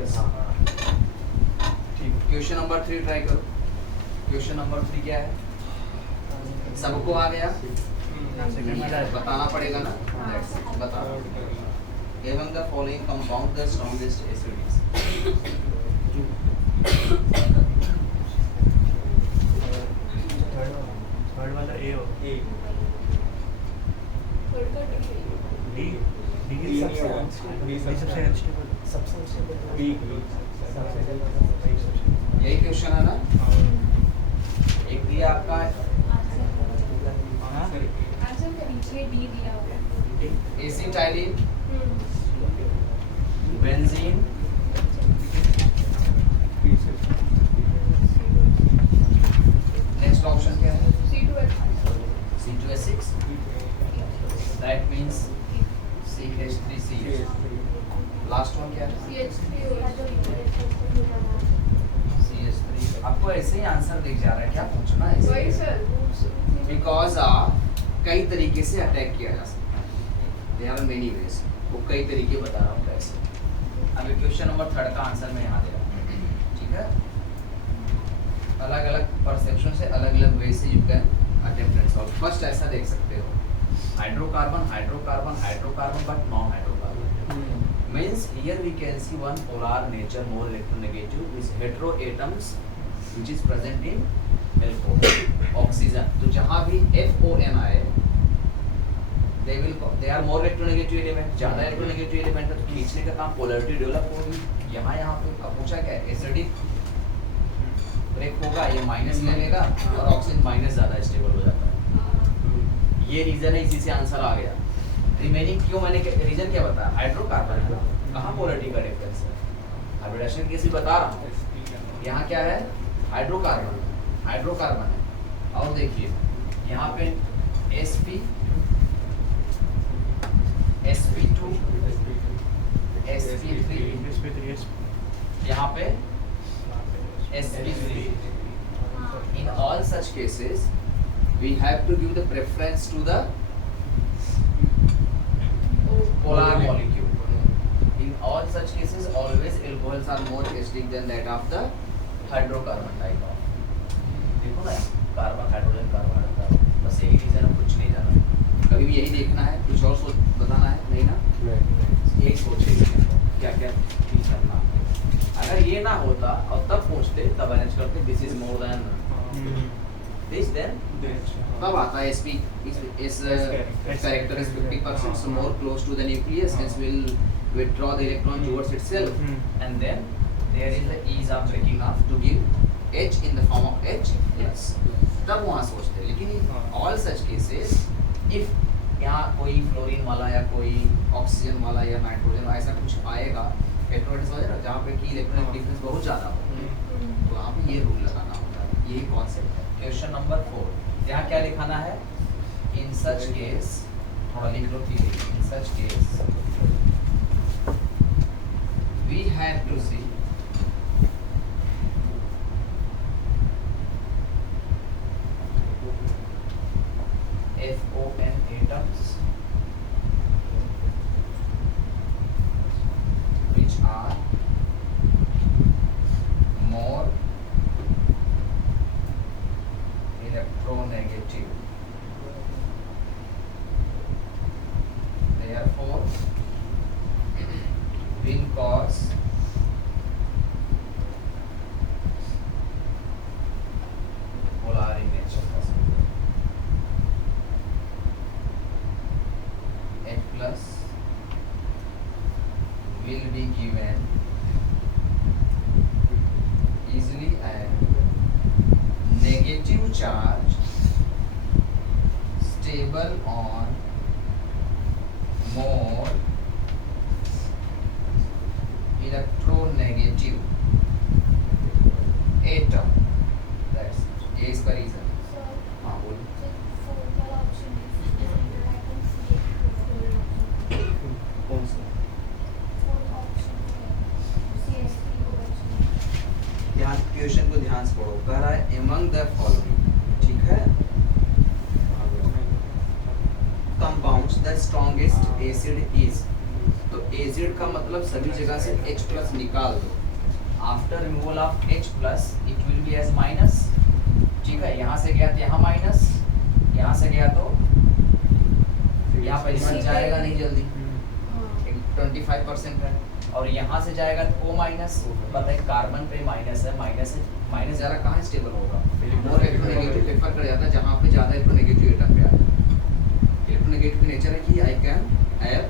Yes ठीक। Question number 3 try करो। Question number 3 क्या है? सबको आ गया? बताना पड़ेगा ना। बता। Among the following compound the strongest acid is? Third वाला ए हो ए डी डी डी सबसे सबसे अनस्टेबल बी यही क्वेश्चन है ना? एक दिया आपका एसिटाइलिन, बेंजीन, नेक्स्ट ऑप्शन क्या है? C2H6, that means CH3CH. Last one क्या है? CH3। आपको ऐसे ही आंसर दिख जा रहा है, क्या पूछना है? बिकॉज कई तरीके से अटैक किया जा सकता है। There are many ways. वो कई तरीके बता रहा हूँ कैसे। अभी क्वेश्चन नंबर 3 का आंसर मैं यहाँ दे रहा हूँ, ठीक है? अलग अलग परसेप्शन से अलग अलग वे से you can attempt and solve. First ऐसा देख सकते हो, hydrocarbon hydrocarbon hydrocarbon but non hydrocarbon means here we can see one polar nature more electronegative is hetero atoms which is present in alcohol oxygen। तो जहाँ भी FON आए they are more electronegative element। ज़्यादा electronegative element है तो खींचने का काम polarity डेवलप होगी। यहाँ पे अब पूछा क्या है? एसिडिक ब्रेक होगा, ये माइनस ले लेगा और ऑक्सीजन माइनस ज़्यादा स्टेबल हो जाता है। ये रीजन है, इसी से आंसर आ गया। रिमेनिंग क्यों मैंने रीजन क्या बताया? हाइड्रोकार्बन है, कहाँ पोलरिटी का डिफरेंस है? हाइब्रिडेशन केस बता रहा हूँ। यहाँ क्या है? हाइड्रोकार्बन, हाइड्रोकार्बन है। और देखिए यहाँ पे sp sp2 sp3 यहाँ पे sp3। In all such cases we have to give the preference to the polar molecule. In all such cases, always alcohols are more acidic than that of the hydrocarbon type of। देखो ना, carbon hydrogen carbon hydrogen, बस यही reason है, कुछ नहीं जाना। कभी भी यही देखना है, कुछ और सोच बताना है नहीं ना? यही सोचेंगे क्या क्या ठीक करना। अगर ये ना होता और तब पूछते, तब अरेंज करते this is more than this, then तब आता है sp is character is 50%, so more close to the nucleus, hence will withdraw the electron towards itself, and then there is the ease of breaking off to give H in the form of H plus। तब वहाँ सोचते। लेकिन all such cases if यहाँ कोई fluorine वाला या कोई oxygen वाला या नाइट्रोजन ऐसा कुछ आएगा इलेक्ट्रोलाइटिस हो जाएगा जहाँ पे की इलेक्ट्रॉनिक डिफरेंस बहुत ज़्यादा हो, तो वहाँ पे ये रूल लगाना होता है। यही कॉन्सेप्ट है। क्वेश्चन नंबर 4 यहाँ क्या लिखाना है? इन सच केस, थोड़ा लिख लो थी। In such case we have to see FON atoms which are more electronegative, therefore will cause polar in nature। H plus will be given easily and negative charge stable on more electronegative atom। That's ये इसका reason. हाँ बोलो। कौन सा? ध्यान question को ध्यान से पढ़ो। कह रहा है among the following, ठीक है? compounds the strongest acid is। तो AZ का मतलब सभी जगह से H प्लस निकाल दो। After removal of H plus it will be as minus. ठीक है, यहाँ से गया तो यहाँ माइनस, यहाँ से गया तो यहाँ पे एलिमेंट जाएगा नहीं जल्दी, 25% है, और यहाँ से जाएगा तो O माइनस। बताइए कार्बन पे माइनस है, माइनस ज़्यादा कहाँ स्टेबल होगा? मोर इलेक्ट्रोनेगेटिव प्रेफर कर जाता है जहाँ पे ज़्यादा इलेक्ट्रोनेगेटिव एटम पे आता है। इलेक्ट्रोनेगेटिव की नेचर है कि आई कैन हैव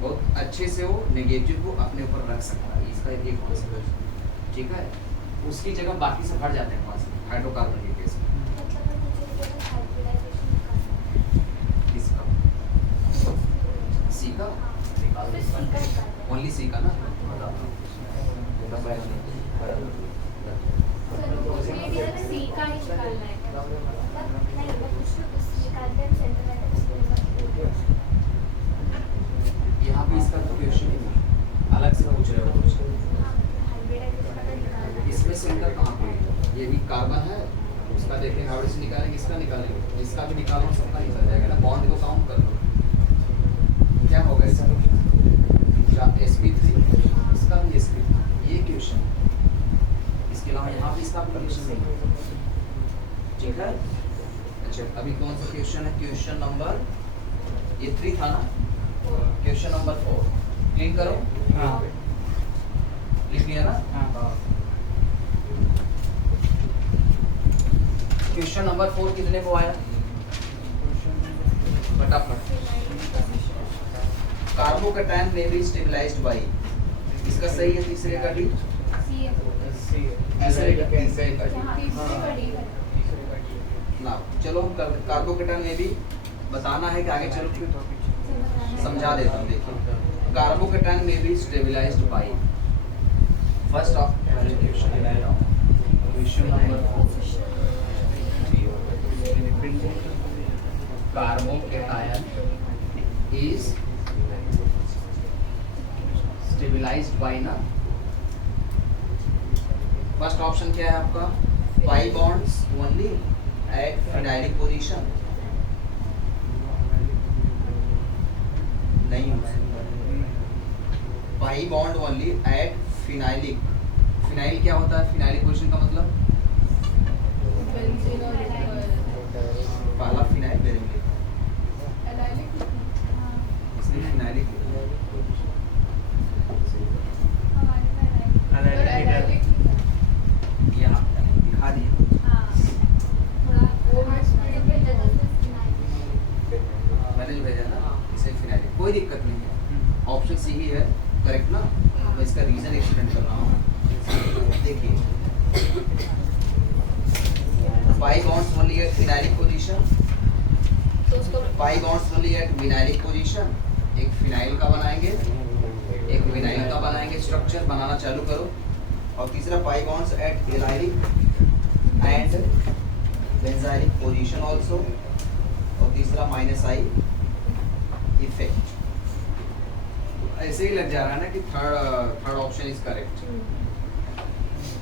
बहुत अच्छे से वो नेगेटिव को अपने ऊपर रख सकता है, इसका एक कॉन्सेप्ट है। ठीक है, उसकी जगह बाकी सब हट जाते हैं कॉन्सेप्ट हाइड्रोकार्बन के केस में। किसका? सी का? ओनली सी का ना? यहाँ भी इसका तो क्वेश्चन ही नहीं, अलग से पूछ रहे हो कुछ। इसमें सेंटर कहाँ पे है? ये भी कार्बन है, उसका देखेंगे हाइड्रोजन से निकालेंगे, इसका निकालेंगे, इसका भी निकालो, सबका निकल जाएगा ना। बॉन्ड को काउंट कर लो, क्या होगा इसका? sp3, इसका भी sp3, ये क्वेश्चन। इसके अलावा यहाँ भी इसका क्वेश्चन नहीं है। ठीक है, अच्छा अभी कौन सा क्वेश्चन है? क्वेश्चन नंबर ये 3 था ना, क्वेश्चन नंबर 4 क्लीन करो। हाँ लिख लिया ना? हाँ। क्वेश्चन नंबर 4 कितने को आया? फटाफट। कार्बोकैटायन में भी स्टेबलाइज्ड बाय, इसका सही है तीसरे का डी, तीसरे का डी ना। चलो हम कार्बोकैटायन में भी बताना है कि आगे चलो समझा देता हूँ। देखिए कार्बोकैटायन में भी stabilised by first of question number 4, carbocation is stabilised by ना। फर्स्ट ऑप्शन क्या है आपका? Pi bonds only at phenylic position. नहीं, pi bond only at phenylic. Phenyl क्या होता है? फिनाइलिक पोजीशन का मतलब पहला फिनाइल बेंजीन, इसलिए फिनाइलिक यहाँ दिखा दिए। मैंने जो भेजा ना इसे फिनाइलिक, कोई दिक्कत नहीं है, ऑप्शन सी ही है करेक्ट ना। मैं इसका रीजन एक्सप्लेन कर रहा हूँ। देखिए pi bonds only at phenylic position, pi bonds only at vinylic position. एक फिनाइल का बनाएंगे, एक विनाइल का बनाएंगे, स्ट्रक्चर बनाना चालू करो। और तीसरा pi bonds eight allylic and benzylic position also. और तीसरा माइनस आई इफेक्ट। ऐसे ही लग जा रहा है ना कि third option is correct,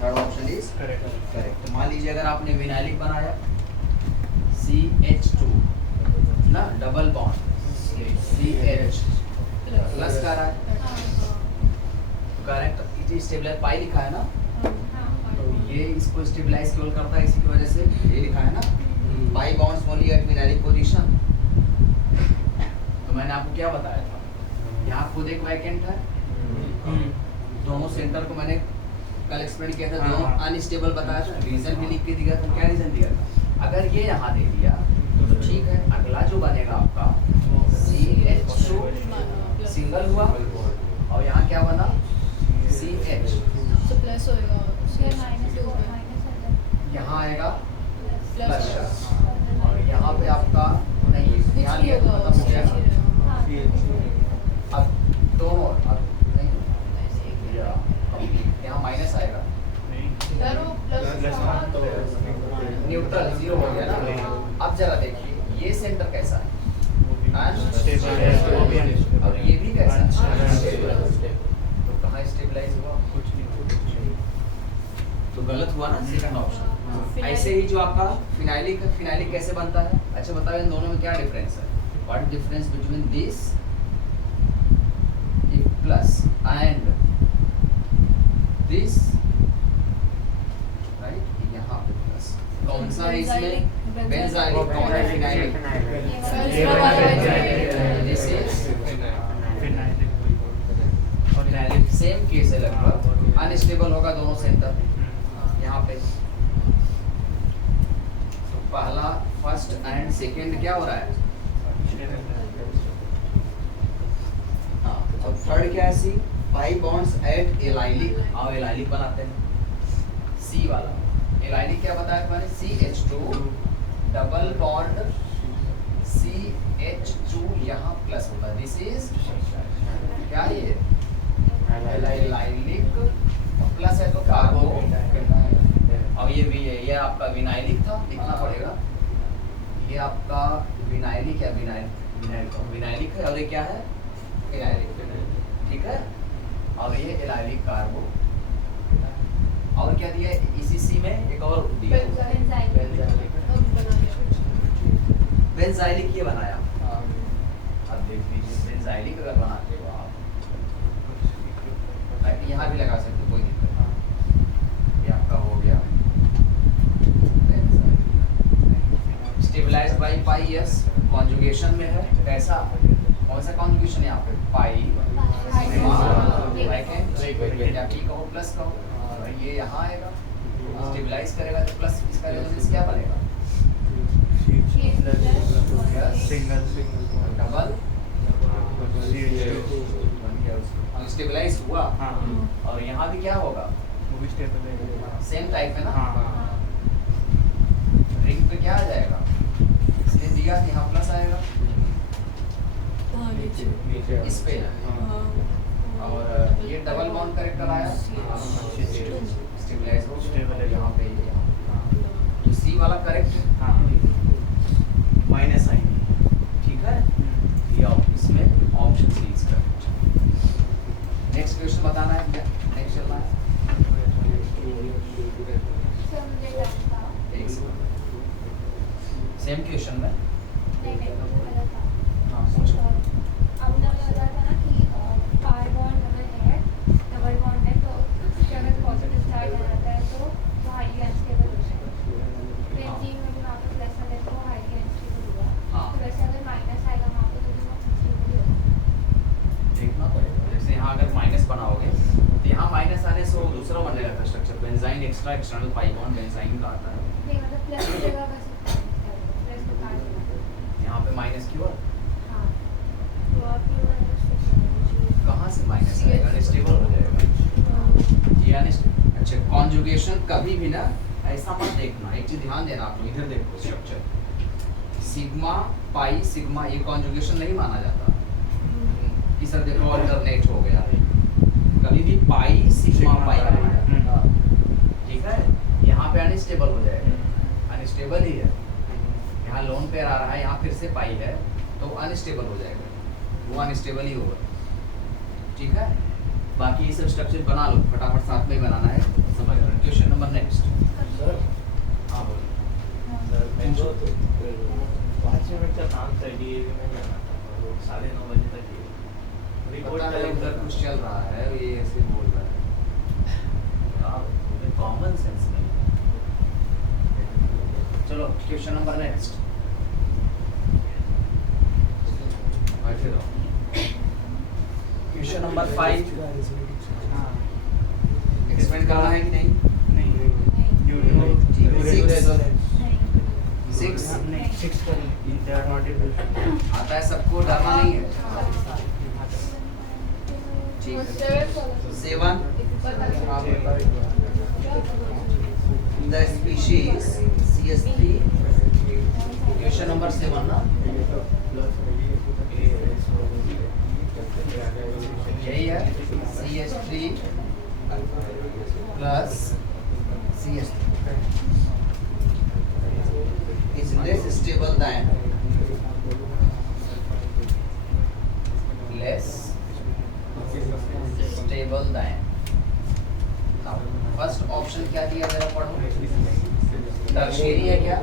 third option is correct. मान लीजिए अगर आपने विनाइलिक बनाया CH2 ना, डबल बॉन्ड CH प्लस का रहा है, करेक्ट। इट इज स्टेबलाइज, पाई लिखा है ना, तो ये इसको स्टेबलाइज केवल करता है इसी की वजह से ये लिखा है ना, pi bonds only at vinylic position. तो मैंने आपको क्या बताया था, यहाँ खुद एक वैकेंट है, दोनों सेंटर को मैंने कल एक्सप्लेन किया था, दोनों अनस्टेबल बताया था, रीजन भी लिख के दिया था। क्या रीजन दिया था? अगर ये यहाँ दे दिया तो ठीक है, अगला जो बनेगा आपका CH2 सिंगल हुआ, और यहाँ क्या बना CH, यहाँ आएगा प्लस, और यहाँ पे आपका नहीं, यहाँ लिया तो खत्म हो गया। अब दोनों अब नहीं, यहाँ माइनस आएगा, न्यूट्रल जीरो हो गया ना। अब जरा देखिए ये सेंटर कैसा है, और ये भी कैसा है, तो कहाँ स्टेबलाइज हुआ? तो गलत हुआ ना सेकंड ऑप्शन। ऐसे ही जो आपका फिनाइलिक, फिनाइलिक कैसे बनता है? अच्छा बताओ इन दोनों में क्या डिफरेंस है? What difference between this plus and this right, यहाँ पे plus कौन सा है इसमें? बेंजाइलिक कौन है? Phenylic. This is phenylic. Same case है लगभग, अनस्टेबल होगा दोनों सेंटर यहाँ पे। तो पहला फर्स्ट एंड सेकेंड क्या हो रहा है? हाँ, और थर्ड क्या है? सी पाई बॉन्ड्स एट एलाइलिक। आओ एलाइलिक बनाते हैं। सी वाला एलाइलिक क्या बताया मैंने? CH2 डबल बॉन्ड CH2 यहाँ प्लस होता है। दिस इज क्या है ये? एलाइलिक प्लस है तो कार्बो, और ये भी है, ये आपका विनाइलिक था, लिखना पड़ेगा। ये आपका विनाइलिक या विनाइलिक है, और ये क्या है? एलाइलिक, ठीक है। और ये एलाइलिक कार्बो, और क्या दिया है इसी सी में? एक और दिया बेंजाइलिक। ये बनाया, अब देख लीजिए बेंजाइलिक अगर बनाते हो आप, यहाँ भी लगा सकते हो, कोई दिक्कत नहीं। ये आपका हो गया stabilised by pi s, conjugation में है। कैसा? कौन सा कॉन्जुगेशन है यहाँ पे? पाई या पी कहो प्लस कहो, ये यहाँ आएगा, स्टेबलाइज करेगा तो प्लस, इसका रेजोनेंस क्या बनेगा? सिंगल डबल स्टेबलाइज हुआ। हाँ। और यहाँ भी क्या होगा? वो भी स्टेबल है, सेम टाइप है ना। हाँ। रिंग पे क्या आ जाएगा? इसने दिया कि यहाँ प्लस आएगा इस पे, और ये डबल बॉन्ड करेक्टर आया, स्टेबलाइज हो स्टेबल है यहाँ पे, यहाँ तो सी वाला करेक्ट है, हाँ। माइनस आएंगे, ठीक है। ये इसमें option C is correct. Next question बताना है क्या? नेक्स्ट चलना है। सेम क्वेश्चन में हाँ पूछो। देखना पड़ेगा, जैसे यहाँ अगर माइनस बनाओगे तो यहाँ माइनस आने से वो दूसरा बनेगा का structure, benzene extra external pi bond benzene का आता है। यहाँ पे माइनस क्यों? कहाँ से माइनस आएगा? अनस्टेबल हो जाएगा ये अच्छा। कॉन्जुगेशन कभी भी ना ऐसा मत देखना, एक चीज ध्यान देना आप, इधर देखो स्ट्रक्चर सिग्मा पाई सिग्मा, ये कॉन्जुगेशन नहीं माना जाता कि सर देखो अल्टरनेट हो गया, कभी भी पाई सिग्मा पाई बनाया, ठीक है। यहाँ पे अनस्टेबल हो जाएगा, अनस्टेबल ही है। यहाँ लोन पेयर आ रहा है, यहाँ फिर से पाई है तो अनस्टेबल हो जाएगा, वो अनस्टेबल ही होगा, ठीक है। बाकी ये सब स्ट्रक्चर बना लो फटाफट, साथ में ही बनाना है, समझ लो। Question number next. हाँ बोलो। 5 मिनट का काम था, डीएवी में जाना था, वो 9:30 बजे तक ये पता नहीं उधर कुछ चल रहा है, ये ऐसे बोल रहा है, कॉमन सेंस नहीं। चलो question number next. Question number 5 expand करना है कि नहीं? सिक्स आता है सबको, डरना नहीं है, ठीक है। 7 the species CS3, question number 7 ना, यही है CH3 plus CH3 is less stable than now first option क्या दिया जरा पढ़ो, टर्शियरी है क्या?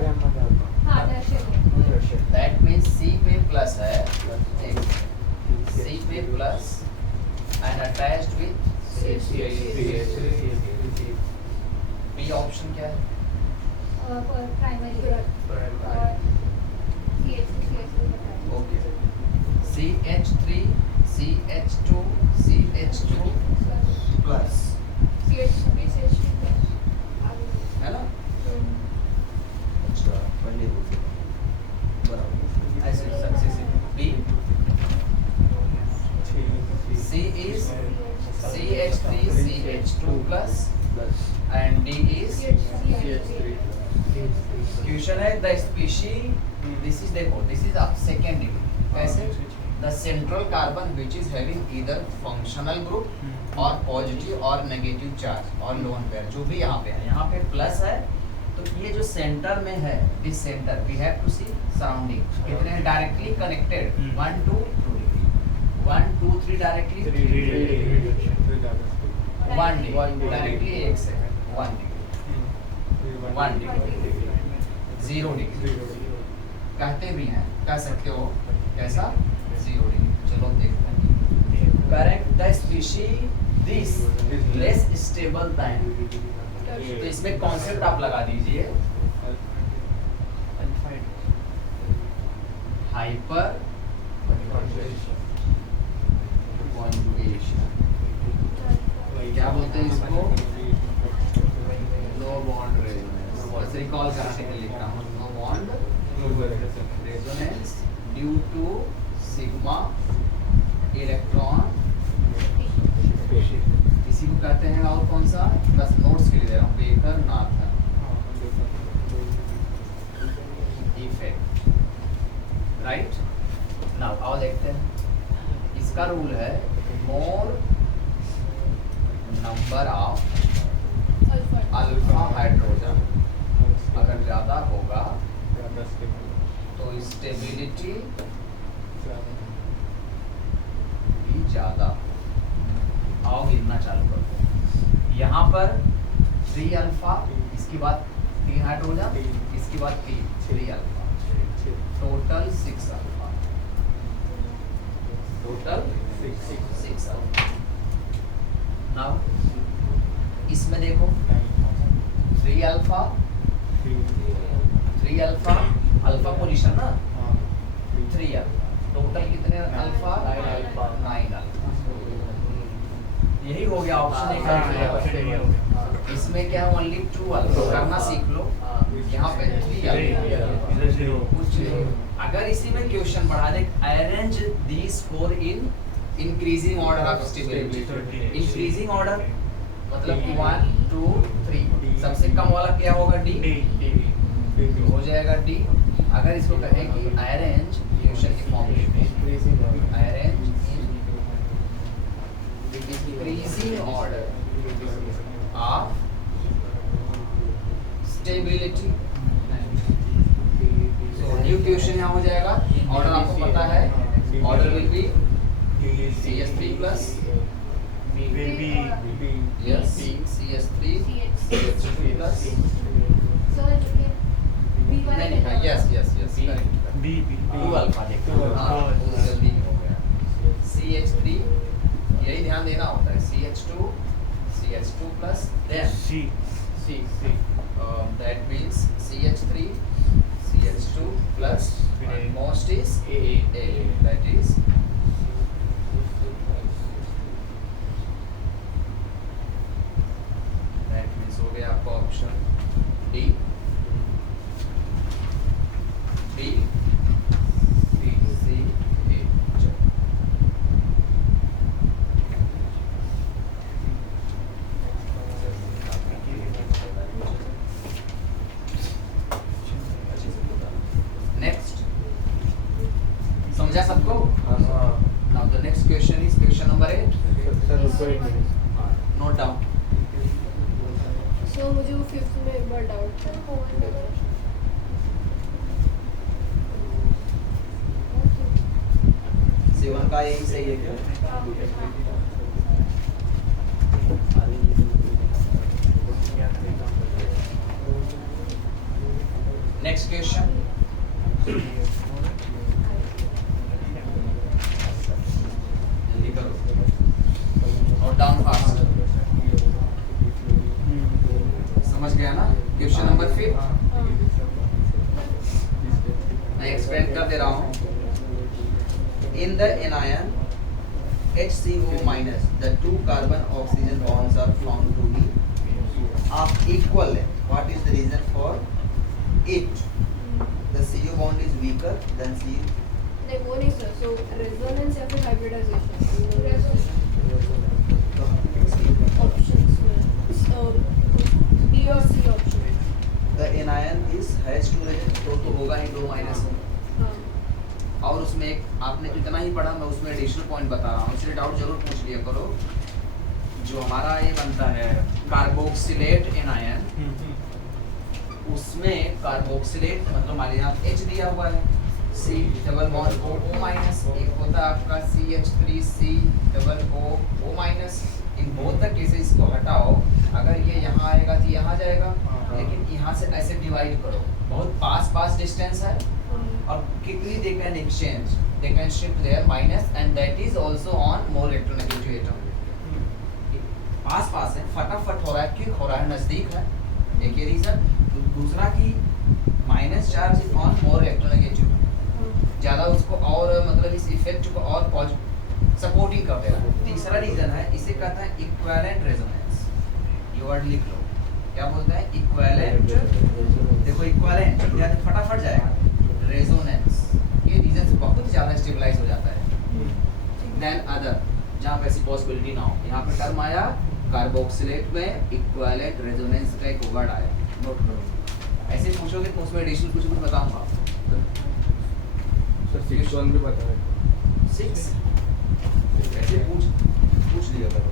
हाँ टर्शियरी। That means C पे प्लस है, C पे plus and attached with B option क्या है? Primary Okay. CH3, CH2, CH2 plus है ना? अच्छा बराबर ऐसे successive B C is CH3 CH2 plus and D is question है द स्पीशीज दिस इज देखो this is a second degree कैसे the central carbon which is having either functional group और positive और नेगेटिव चार्ज और lone pair जो भी यहाँ पे है यहाँ पे प्लस है तो ये जो सेंटर में है this centre we have to see surrounding कितने हैं डायरेक्टली कनेक्टेड 1 2 1 2 3 डायरेक्टली 1 डायरेक्टली एक से 1 डिग्री 0 डिग्री कहते भी हैं कह सकते हो कैसा 0 डिग्री चलो देखते हैं correct the species this less stable time तो इसमें कॉन्सेप्ट आप लगा दीजिए हाइपर कॉन्जुगेशन क्या बोलते हैं इसको नो बॉन्ड रेजोनेंस बस रिकॉल कराने के लिए लिखता हूँ no bond resonance due to sigma electron इसी को कहते हैं और कौन सा बस नोट्स के लिए दे रहा हूँ baker Nathan effect right now आओ देखते हैं इसका रूल है मोर नंबर ऑफ अल्फा हाइड्रोजन अगर ज्यादा होगा तो स्टेबिलिटी भी ज्यादा आओ गिनना चालू करते हैं यहाँ पर 3 अल्फा इसके बाद 3 हाइड्रोजन इसके बाद 3 alpha total 6 alpha total 6 alpha now इसमें देखो 3 अल्फा अल्फा पोजीशन ना 3 अल्फा टोटल कितने अल्फा 9 अल्फा यही हो गया ऑप्शन इसमें क्या है ओनली 2 अल्फा करना सीख लो यहाँ पे 3 अल्फा कुछ अगर इसी में क्वेश्चन बढ़ा दे arrange these 4 in increasing order of stability increasing order मतलब 1 2 3 सबसे कम वाला क्या होगा डी हो जाएगा डी अगर इसको कहें कि अरेंज क्वेश्चन की फॉर्म में arrange increasing order of stability so new question यहाँ हो जाएगा ऑर्डर आपको पता है order will be CH3 plus yes CH3 plus नहीं yes correct B 2 अल्फा देखो हाँ जल्दी हो गया CH3 यही ध्यान देना होता है CH2 plus then C that means CH3 CH2 plus most is A that is हो गया आपका option D B C A next समझा सबको now the next question is question number 8 note down so मुझे वो 5th में एक बार doubt था C1 का यही सही है क्या नेक्स्ट क्वेश्चन जल्दी करो गया ना क्वेश्चन नंबर 5। हाँ। मैं एक्सप्लेन कर दे रहा हूँ। In the anion HCO minus the two carbon oxygen bonds are found to be of equal length. What is the reason for it? The CO bond is weaker than CO. नहीं वो नहीं sir, so resonance या फिर hybridization options में B और C option में। The anion is H2 reagent तो होगा ही 2 माइनस में। हाँ और उसमें एक आपने इतना ही पढ़ा, मैं उसमें एडिशनल पॉइंट बता रहा हूँ, इसलिए डाउट जरूर पूछ लिया करो। जो हमारा ये बनता है कार्बोक्सिलेट एनायन, उसमें कार्बोक्सिलेट मतलब मान लीजिए आप H दिया हुआ है, C double bond O minus, एक होता है आपका CH3C double O minus. In both the cases को हटाओ, अगर ये यहाँ आएगा तो यहाँ जाएगा, लेकिन यहाँ से ऐसे डिवाइड करो, बहुत पास डिस्टेंस है और quickly they can exchange, they can shift their minus and that is also on more electronegative atom। पास है, फटाफट हो रहा है, क्विक हो रहा है, नजदीक है, एक ये रीजन। दूसरा कि minus charge is on more electronegative, ज्यादा उसको और मतलब इस इफेक्ट को और सपोर्टिंग कर देगा। तीसरा रीजन है, इसे कहता है इक्विवेलेंट रेजोनेंस। ये वर्ड लिख लो, क्या बोलता है? इक्विवेलेंट। देखो इक्विवेलेंट या तो फटाफट जाएगा, रेजोनेंस ये रीजन से बहुत ज्यादा स्टेबलाइज हो जाता है देन अदर, जहाँ पे ऐसी पॉसिबिलिटी ना हो। यहाँ पे टर्म आया कार्बोक्सिलेट में इक्विवेलेंट रेजोनेंस का एक वर्ड आया, नोट करो। ऐसे पूछोगे तो उसमें एडिशनल कुछ बताऊंगा। सर 6 भी पता है 6 ऐसे पूछ लिया करो।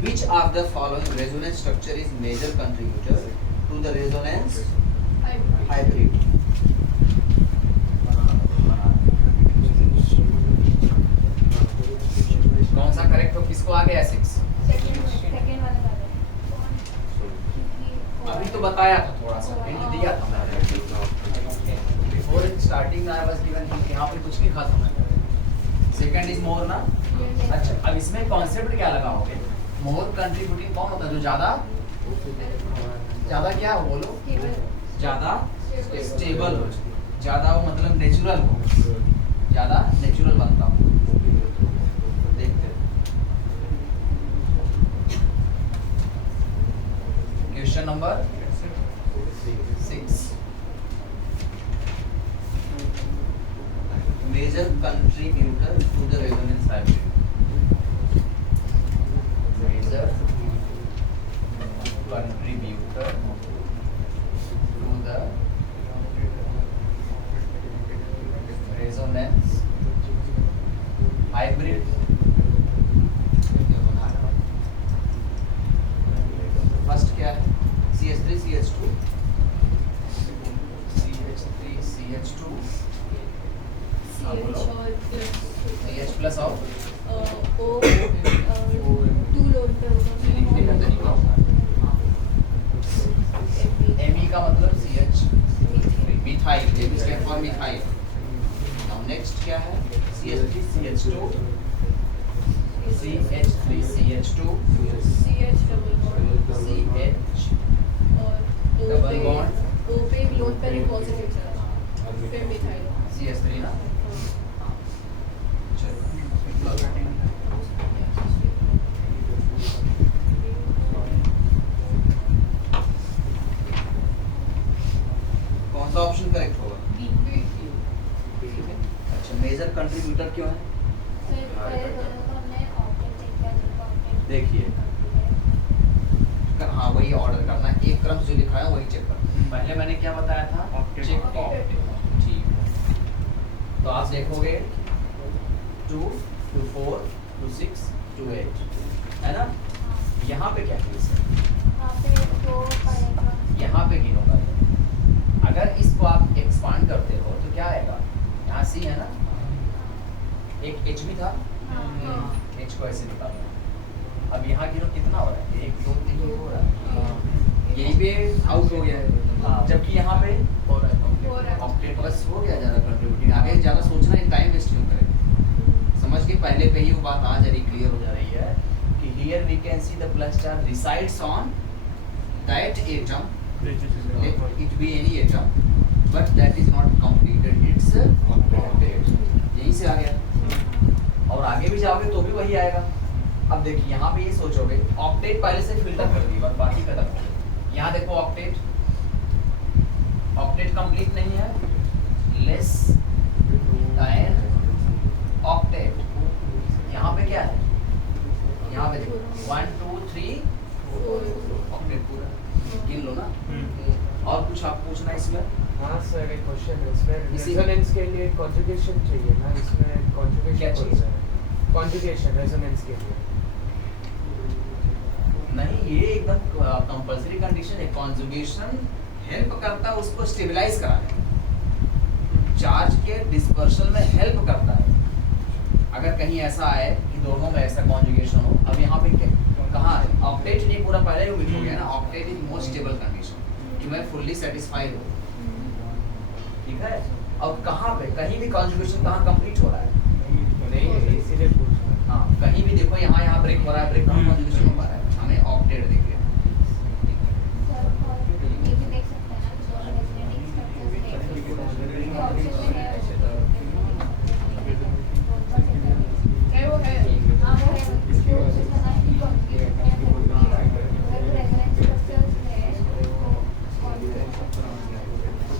Which of the following resonance structure is major contributor to the resonance hybrid? कौन सा करेक्ट हो, किसको आ गया 6? सेकंड वाला अभी तो बताया था, थोड़ा सा हिंट दिया था मैंने before starting. I was given hint, यहाँ पे कुछ लिखा था मैंने। सेकंड इज मोर ना। अच्छा, अब इसमें कॉन्सेप्ट क्या लगाओगे? मोर कंट्रीब्यूटिंग कौन होता है? जो ज्यादा क्या बोलो, ज्यादा स्टेबल हो, ज्यादा वो मतलब नेचुरल हो, ज्यादा नेचुरल बनता हो। देखते question number 6। Major contributor to the resonance hybrid। Major contributor to the resonance hybrid। First क्या है? CH3 CH2 CH3 CH2 CH plus और O 2 लोड पे होगा। लिखने का तरीका Me का मतलब CH methyl, M stand for methyl. Now next क्या है? CH3 CH2 CH3 CH2 CH double bond CH और डबल बॉन्ड O पे एक लोड पर एक पॉजिटिव चार्ज, फिर मिथाइल। CH3 ना। कौन सा ऑप्शन करेक्ट होगा? अच्छा, मेजर कंट्रीब्यूटर क्यों है? देखिए, हाँ वही ऑर्डर करना है, एक क्रम जो लिखा है वही चेक करना। पहले मैंने क्या बताया था? Check octave. ठीक है, तो आप देखोगे 2 2 4 2 6 2 8 है ना। यहाँ पे क्या केस है? यहाँ पे गिनोगा। अगर इसको आप एक्सपांड करते हो तो क्या आएगा? यहाँ C है ना, एक H भी था, H को ऐसे निकालो। अब यहाँ गिनो कितना हो रहा है? 1 2 3 हो रहा है, यही पे आउट हो गया है। जबकि यहाँ पे ऑक्टेट बस हो गया ज़्यादा कंट्रीब्यूटिंग। आगे ज़्यादा सोचना है, टाइम वेस्ट क्यों करें? समझ के पहले पे ही वो बात आ जा रही, क्लियर हो जा रही है कि ही here we can see the plus charge resides on that atom, let it be any atom, but that is not completed its octet. यहीं से आ गया और आगे भी जाओगे तो भी वही आएगा। अब देखिए यहाँ पे ये सोचोगे ऑक्टेट पहले से फिल्टर कर दी, बस बाकी खत्म हो गया। यहाँ देखो ऑक्टेट, ऑक्टेट कंप्लीट नहीं है, लेस देन ऑक्टेट। यहाँ पे क्या है, यहाँ पे देखो 1 2 3 ऑक्टेट पूरा गिन लो ना। और कुछ आप पूछना इसमें? हाँ सर, एक क्वेश्चन है इसमें, इसी- रेजोनेंस के लिए कॉन्जुगेशन चाहिए ना, इसमें कॉन्जुगेशन क्या कौन चाहिए? सा है? कॉन्जुगेशन रेजोनेंस के लिए नहीं, ये एकदम कंपल्सरी कंडीशन है। कॉन्जुगेशन हेल्प करता है उसको स्टेबलाइज कराने में, चार्ज के डिस्पर्सल में हेल्प करता है। अगर कहीं ऐसा है कि दोनों में ऐसा कॉन्जुगेशन हो, अब यहाँ पे कहाँ है ऑक्टेट, नहीं पूरा पहले ही हो गया ना, octet is most stable condition कि मैं फुल्ली सेटिस्फाइड हूँ, ठीक है। अब कहाँ पे कहीं भी कॉन्जुगेशन कहाँ कंप्लीट हो रहा है? नहीं है, इसीलिए पूछ रहा हूँ। हाँ, कहीं भी देखो यहाँ ब्रेक हो रहा है, ब्रेक कहाँ कॉन्जुगेशन हो रहा है? हमें ऑक्टेट देखिए।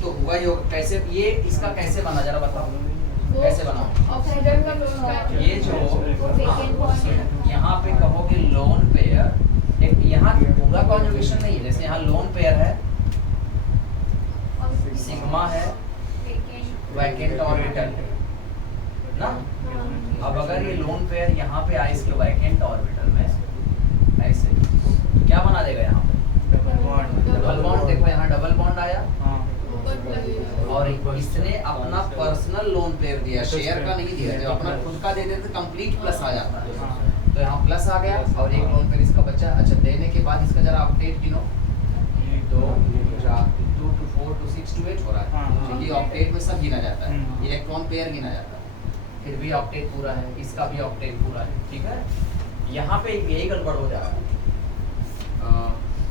तो हुआ ही होगा। कैसे ये इसका कैसे बना, जरा बताओ कैसे बना? ऑक्सीजन का लोन पैर। ये जो यहाँ पे कहोगे लोन पेयर, एक यहाँ पूरा कॉन्जुगेशन नहीं है, जैसे यहाँ लोन पेयर है, सिग्मा है, वैकेंट ऑर्बिटल ना। अब अगर ये लोन पेयर यहाँ पे आए इसके वैकेंट ऑर्बिटल में ऐसे, तो क्या बना देगा यहाँ पे? Double bond. देखो यहाँ डबल बॉन्ड आया और इसने अपना पर्सनल लोन पेयर दिया, शेयर का नहीं दिया। जब अपना खुद का दे देते कंप्लीट प्लस आ जाता है, तो यहाँ प्लस आ गया और एक लोन पेयर इसका बचा। अच्छा, देने के बाद इसका जरा ऑक्टेट गिनो, 2 4 2 2 4 2 6 2 8 हो रहा है, क्योंकि ऑक्टेट में सब गिना जाता है, इलेक्ट्रॉन पेयर गिना जाता है, फिर भी ऑक्टेट पूरा है, इसका भी ऑक्टेट पूरा है, ठीक है। यहाँ पे यही गड़बड़ हो जा रहा है,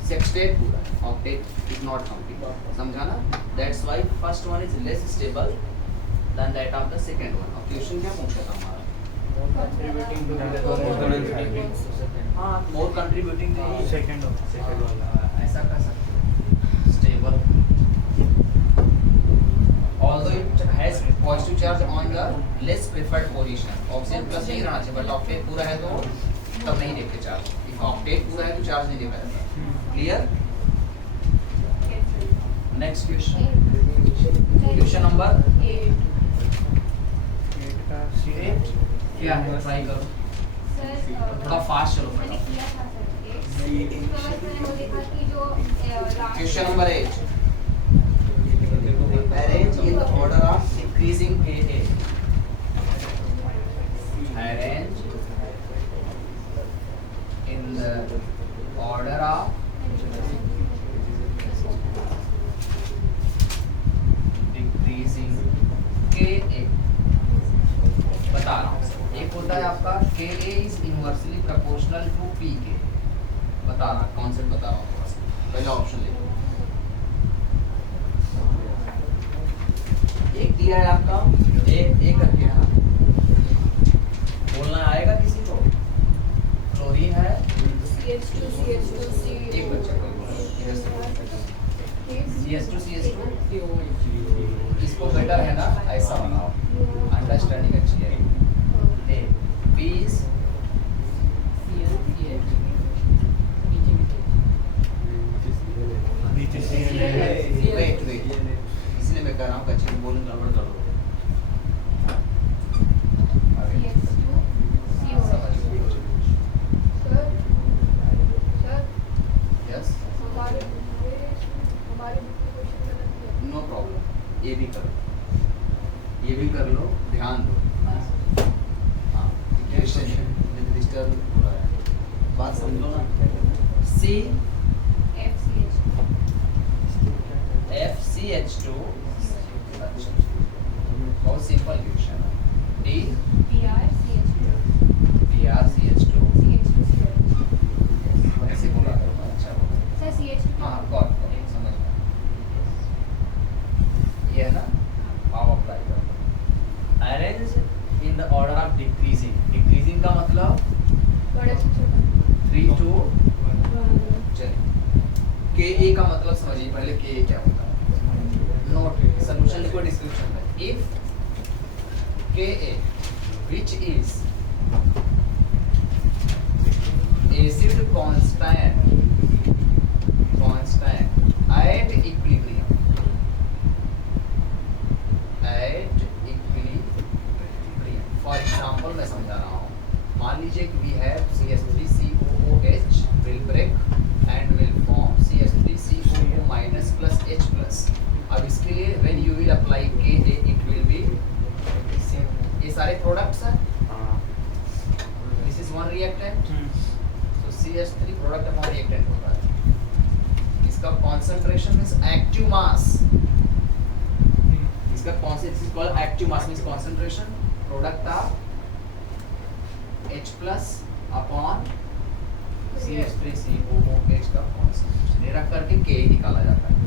सेक्सटेट पूरा, ऑक्टेट इज नॉट कंप्लीट, समझा ना। That's why first one is less stable then that of the second one. अब क्वेश्चन क्या पूछा था हमारा? हाँ, मोर कंट्रीब्यूटिंग सेकंड वाला ऐसा कर सकते, stable although it has positive charge on the less preferred position। Oxygen plus नहीं रहना चाहिए, बट ऑक्टेट पूरा है तो तब नहीं देखते चार्ज। इफ ऑक्टेट पूरा है तो चार्ज नहीं देखा जाता। Clear? Next question, question number 8 क्या है, ट्राई करो थोड़ा फास्ट चलो। Question number 8, arrange in the order of decreasing Ka। Arrange in the order of decreasing Ka। बता रहा हूँ, एक होता है आपका Ka is inversely proportional to Pk। बता रहा, कॉन्सेप्ट बता रहा हूँ थोड़ा सा। पहला ऑप्शन ले, एक दिया है आपका ए करके है ना, बोलना आएगा किसी को? क्लोरीन है, एक बच्चा को CH2 इसको बेटर है ना, ऐसा बनाओ, अंडरस्टैंडिंग अच्छी है। ए पीस वेट इसलिए मैं कह रहा हूँ बच्चे को बोलने गड़बड़ कर दो। यस, नो प्रॉब्लम, ये भी करो, ये भी कर लो, ध्यान दो। हाँ, डिस्टर्ब हो रहा है, बात समझ लो ना। सी FCH2, बहुत सिंपल क्वेश्चन है। D BrCH2, 3 to चलिए के ए का मतलब समझिए पहले के ए क्या होता है। नोट सॉल्यूशन लिखो डिस्क्रिप्शन में। If K A which is acid constant at equilibrium for example मैं समझा रहा हूँ, मान लीजिए कि we have CH3COOH will break and will form CH3COO minus plus H plus। अब इसके लिए when you will apply Ka it will be, ये सारे products हैं, this is one reactant, तो CH3 product अपॉन reactant होता है। इसका concentration means active mass, इसका this is called active mass means concentration product of H plus upon CH3COOH का concentration ये रख करके Ka निकाला जाता है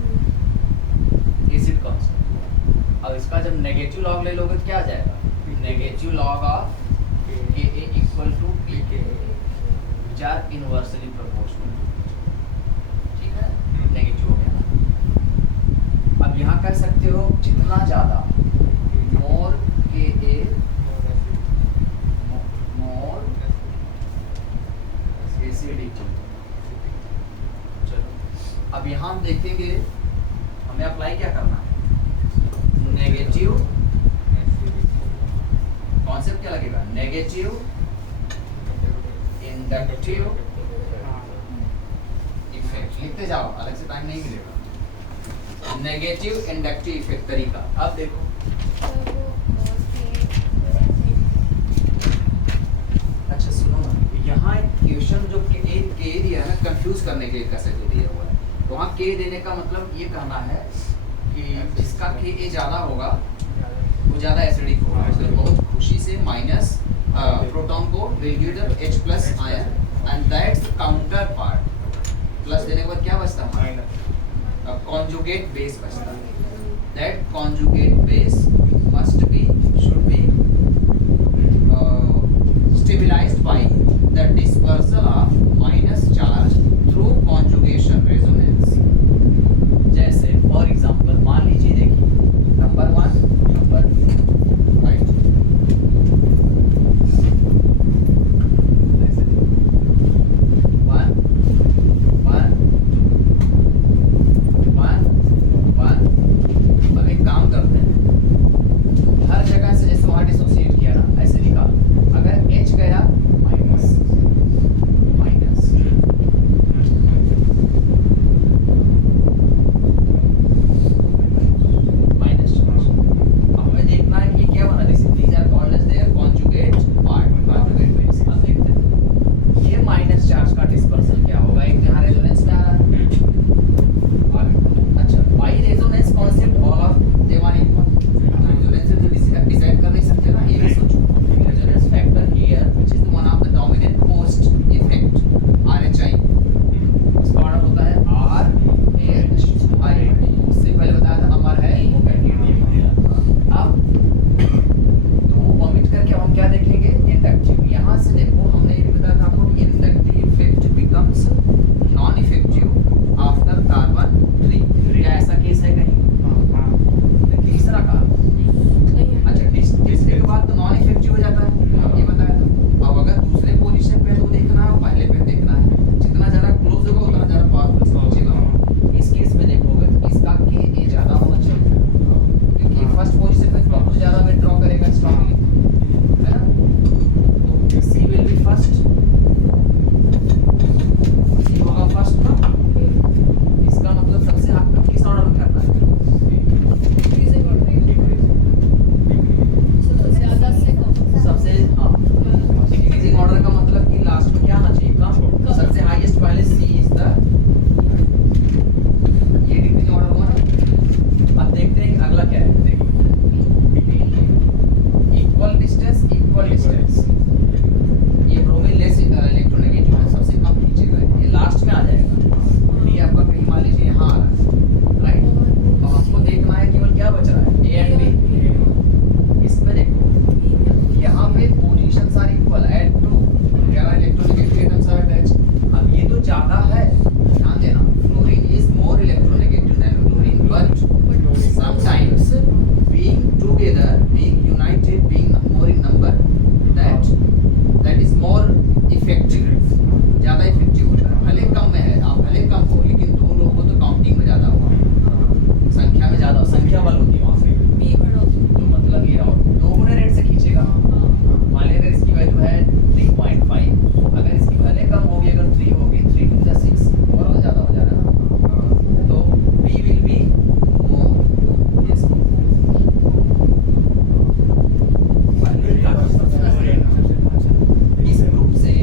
एसिड कांस्टेंट। अब इसका जब नेगेटिव लॉग ले लोगे तो क्या आ जाएगा, negative log of Ka equal to Pk which are inversely proportional। ठीक है, नेगेटिव हो गया ना। अब यहाँ कर सकते हो जितना ज्यादा मोर Ka मोर एसिडिटी। चलो अब यहाँ हम देखेंगे हमें अप्लाई क्या करना है, नेगेटिव कॉन्सेप्ट क्या लगेगा, नेगेटिव इंडक्टिव इफेक्ट। लिखते जाओ, अलग से टाइम नहीं मिलेगा। नेगेटिव इंडक्टिव इफेक्ट तरीका। अब देखो अच्छा सुनो ना, यहाँ एक क्वेश्चन जो के दिया है कंफ्यूज करने के लिए कैसे दिया हुआ है, तो वहाँ के देने का मतलब ये कहना है कि जिसका के ज्यादा होगा वो ज्यादा एसिडिक होगा, इसलिए बहुत खुशी से माइनस प्रोटॉन को will give the H plus ion and that's counter part. Plus देने के बाद क्या बचता है, कॉन्जुगेट बेस बचता है। That conjugate base must be should be stabilized by the dispersal of minus charge through conjugation resonance। जैसे फॉर एग्जांपल मान लीजिए देखिए नंबर 1 नंबर 2 राइट, ऐसे 1 1 2 1 1। अब एक काम करते हैं, ज़्यादा इफेक्टिव होता है। भले कम में है, आप भले कम हो, लेकिन दो लोग हो तो काउंटिंग में ज़्यादा होगा, संख्या में ज़्यादा, संख्या बल होती है वहाँ से। बी बड़ा तो मतलब ये रहा, दो गुने रेट से खींचेगा। मान लीजिए अगर इसकी वैल्यू है 3.5, अगर इसकी भले कम होगी, अगर 3 होगी, 3 to the 6 और ज़्यादा हो जाएगा ना, तो B will be more, yes। इस ग्रुप से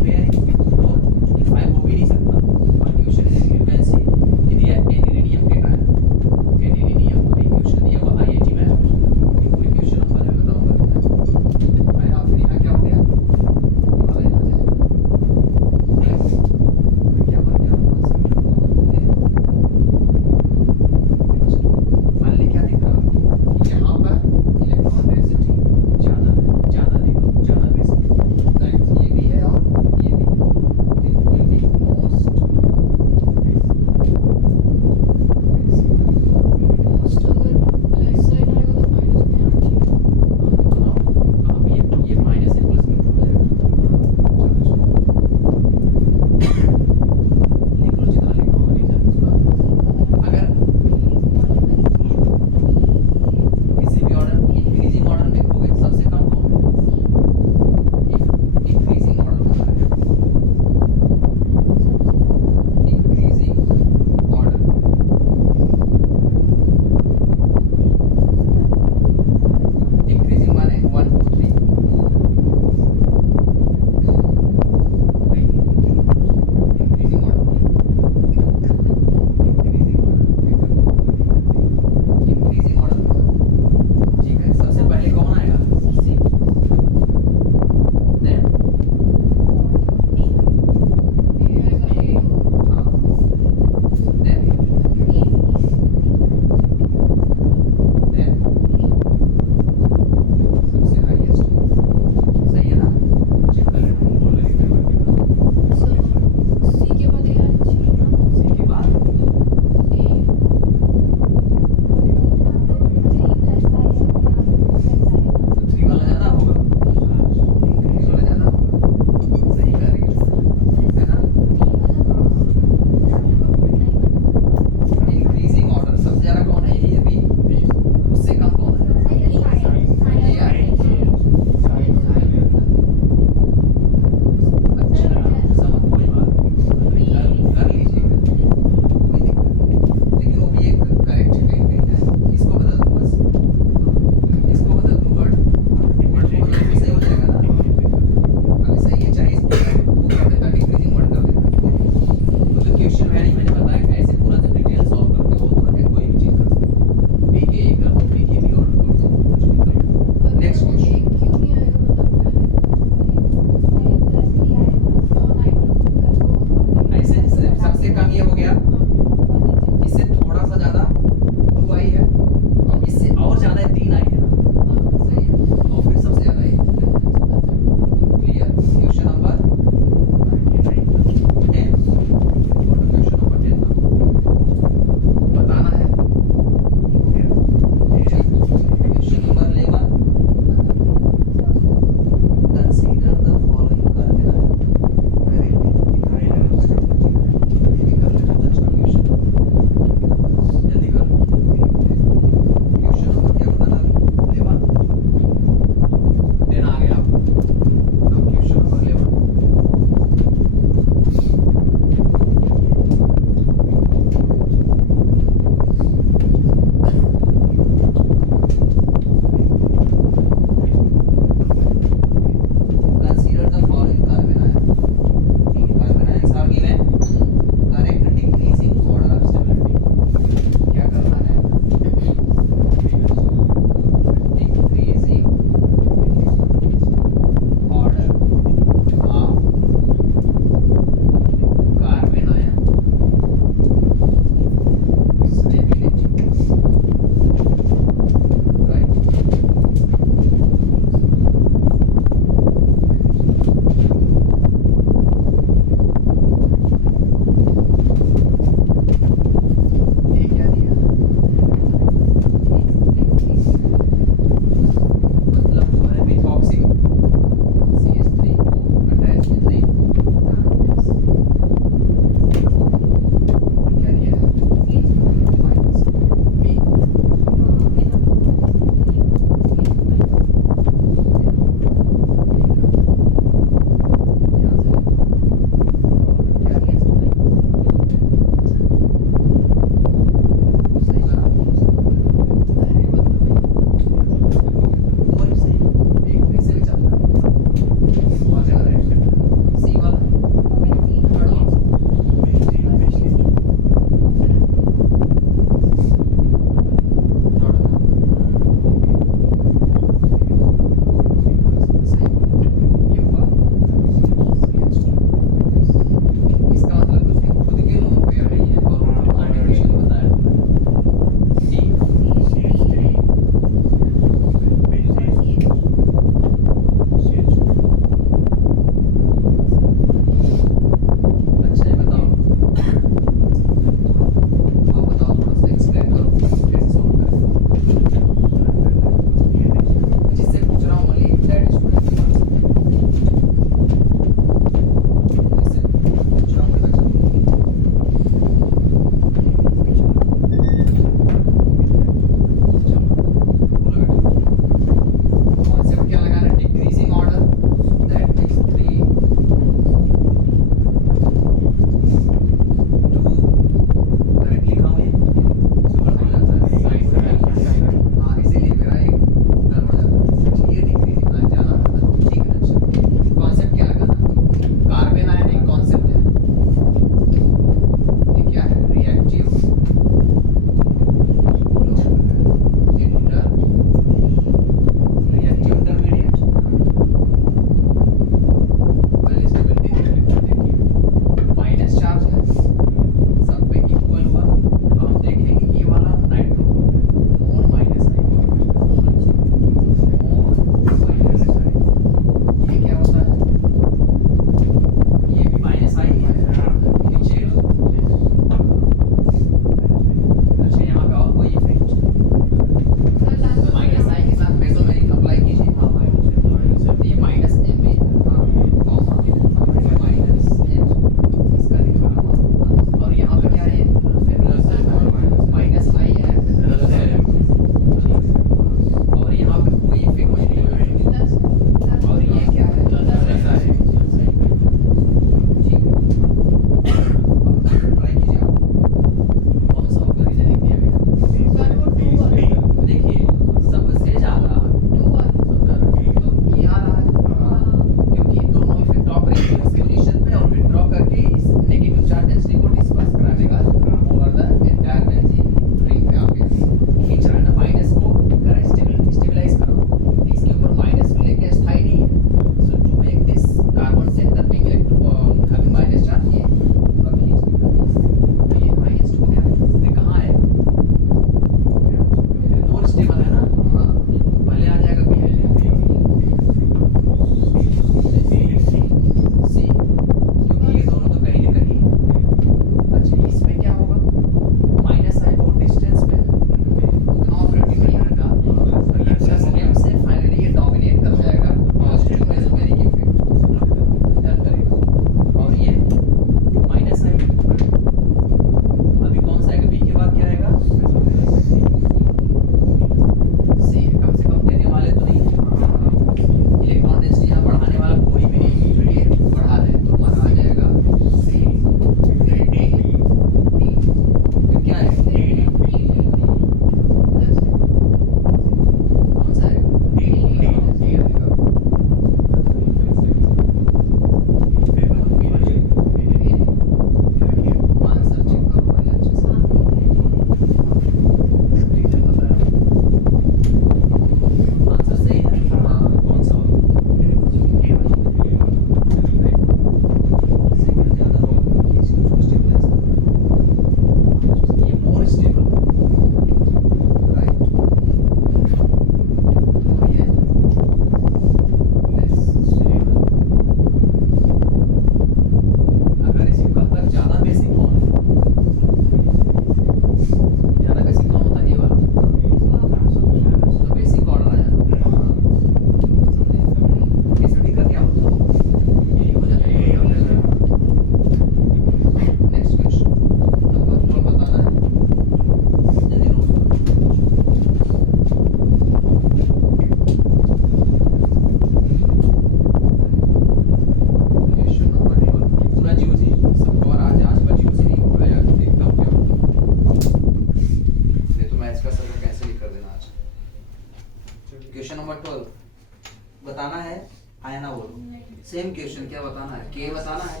बताना है, के बताना है।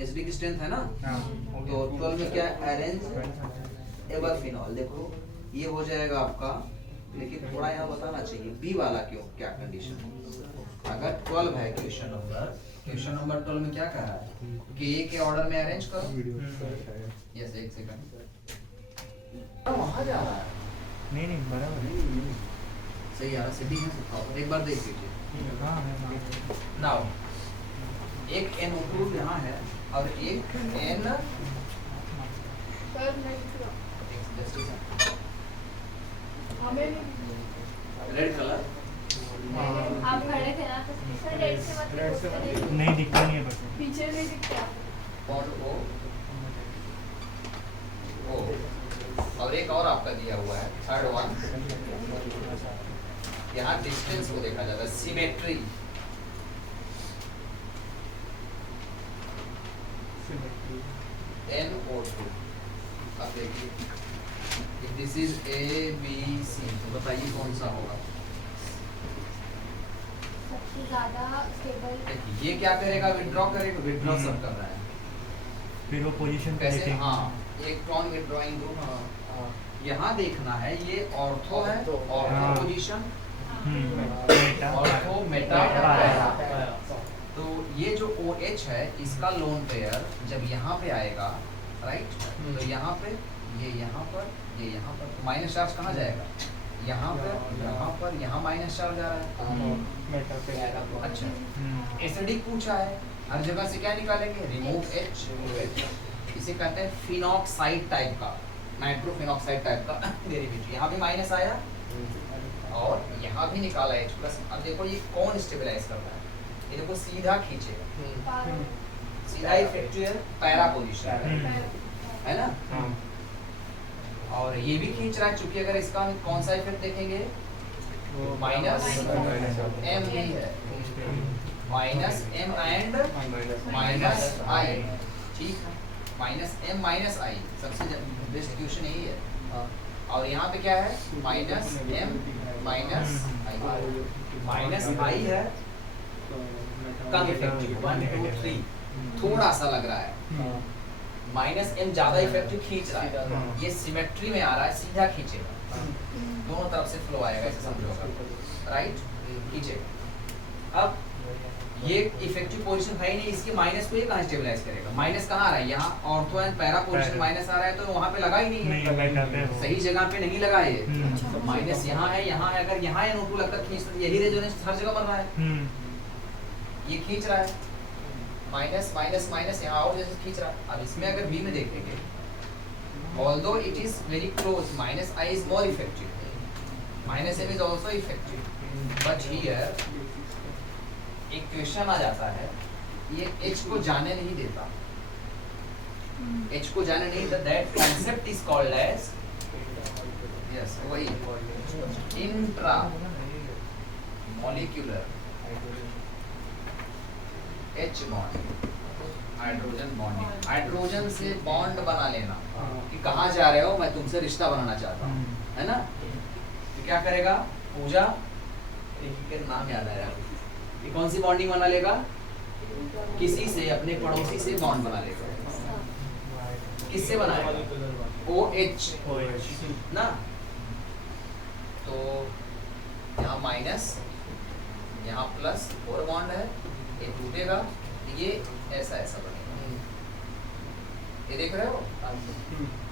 एसडी की स्ट्रेंथ है ना, तो 12 में क्या है, अरेंज एवर फिनॉल। देखो ये हो जाएगा आपका, लेकिन थोड़ा यहाँ बताना चाहिए बी वाला क्यों, क्या कंडीशन। अगर 12 है क्वेश्चन नंबर 12 में क्या कहा है कि ए के ऑर्डर में अरेंज करो। यस, एक सेकंड, वहां जा रहा है, नहीं बराबर है, सही आ रहा, सेटिंग है सब, एक बार देख लीजिए। हाँ नाउ एक NO2 यहाँ है और एक N, सर नहीं हमें रेड कलर, आप खड़े थे ना तो सर रेड से मतलब नहीं दिखता नहीं है बस। पीछे नहीं दिखते आप। बॉन्ड O, और एक और आपका दिया हुआ है थर्ड वन, यहाँ डिस्टेंस को देखा जाता है, सिमेट्री। NO2, अब देखिए दिस इज ABC, तो बताइए कौन सा होगा। सबसे ज्यादा स्टेबल देखिए ये क्या करेगा, विड्रॉ करेगा, विड्रॉ सब कर रहा है, फिर वो पोजीशन पे कैसे, देखेंगे। हाँ इलेक्ट्रॉन विड्रॉइंग ग्रुप। यहाँ देखना है ये ऑर्थो है, ऑर्थो हाँ। Position, Meta ortho Meta para. Para. तो ये जो OH है इसका लोन पेयर जब यहाँ पे आएगा, राइट, तो यहाँ पे ये यहाँ पर, ये यहाँ पर, तो माइनस चार्ज कहाँ जाएगा, यहाँ पर, यहाँ माइनस चार्ज आ रहा है। मेटा पे अच्छा, एसिडिक पूछा है, हर जगह से क्या निकालेंगे, रिमूव H, इसे कहते हैं फिनॉक्साइड टाइप का, नाइट्रोफिनॉक्साइड टाइप का डेरिवेटिव। यहाँ भी माइनस आया और यहाँ भी निकाला H प्लस। अब देखो ये कौन स्टेबलाइज करता है, ये देखो सीधा खींचेगा, सीधा इफेक्टिव पैरा पोजीशन है ना, और ये भी खींच रहा है, चूंकि अगर इसका हम कौन सा इफेक्ट देखेंगे, माइनस M भी है, minus M and minus I, ठीक है, माइनस M माइनस I, सबसे बेस्ट क्वेश्चन यही है। और यहाँ पे क्या है, minus M minus I, minus I है कम इफेक्टिव, 1 2 3 थोड़ा सा लग रहा है, माइनस M ज्यादा इफेक्टिव खींच रहा है, ये सिमेट्री में आ रहा है, सीधा खींचेगा, दोनों तरफ से फ्लो आएगा, ऐसे समझोगा, राइट, खींचेगा। अब ये इफेक्टिव पोजीशन है ही नहीं, इसके माइनस को ये कहाँ स्टेबलाइज करेगा, माइनस कहाँ आ रहा है, यहाँ ortho and para position minus आ रहा है, तो वहाँ पे लगा ही नहीं है, सही जगह पे नहीं लगा है, तो माइनस यहाँ है, अगर यहाँ NO2 लगता खींच, यही रेजोनेंस हर जगह बन रहा है, ये खींच रहा है, माइनस माइनस माइनस यहाँ और जैसे खींच रहा है। अब इसमें अगर बी में देखेंगे, although it is very close, minus I is more effective, minus M is also effective, but here एक क्वेश्चन आ जाता है, ये H को जाने नहीं देता, H को जाने नहीं देता, that concept is called as, yes, वही intra molecular H bond, hydrogen bonding, hydrogen से बॉन्ड बना लेना कि कहाँ जा रहे हो, मैं तुमसे रिश्ता बनाना चाहता हूँ, है ना, तो क्या करेगा, पूजा, एक नाम याद आया, ये कौन सी बॉन्डिंग बना लेगा, किसी से, अपने पड़ोसी से बॉन्ड बना लेगा, किससे बनाएगा, OH ना, तो यहाँ माइनस, यहाँ प्लस, और बॉन्ड है, ये टूटेगा, ये ऐसा ऐसा बनेगा, ये देख रहे हो,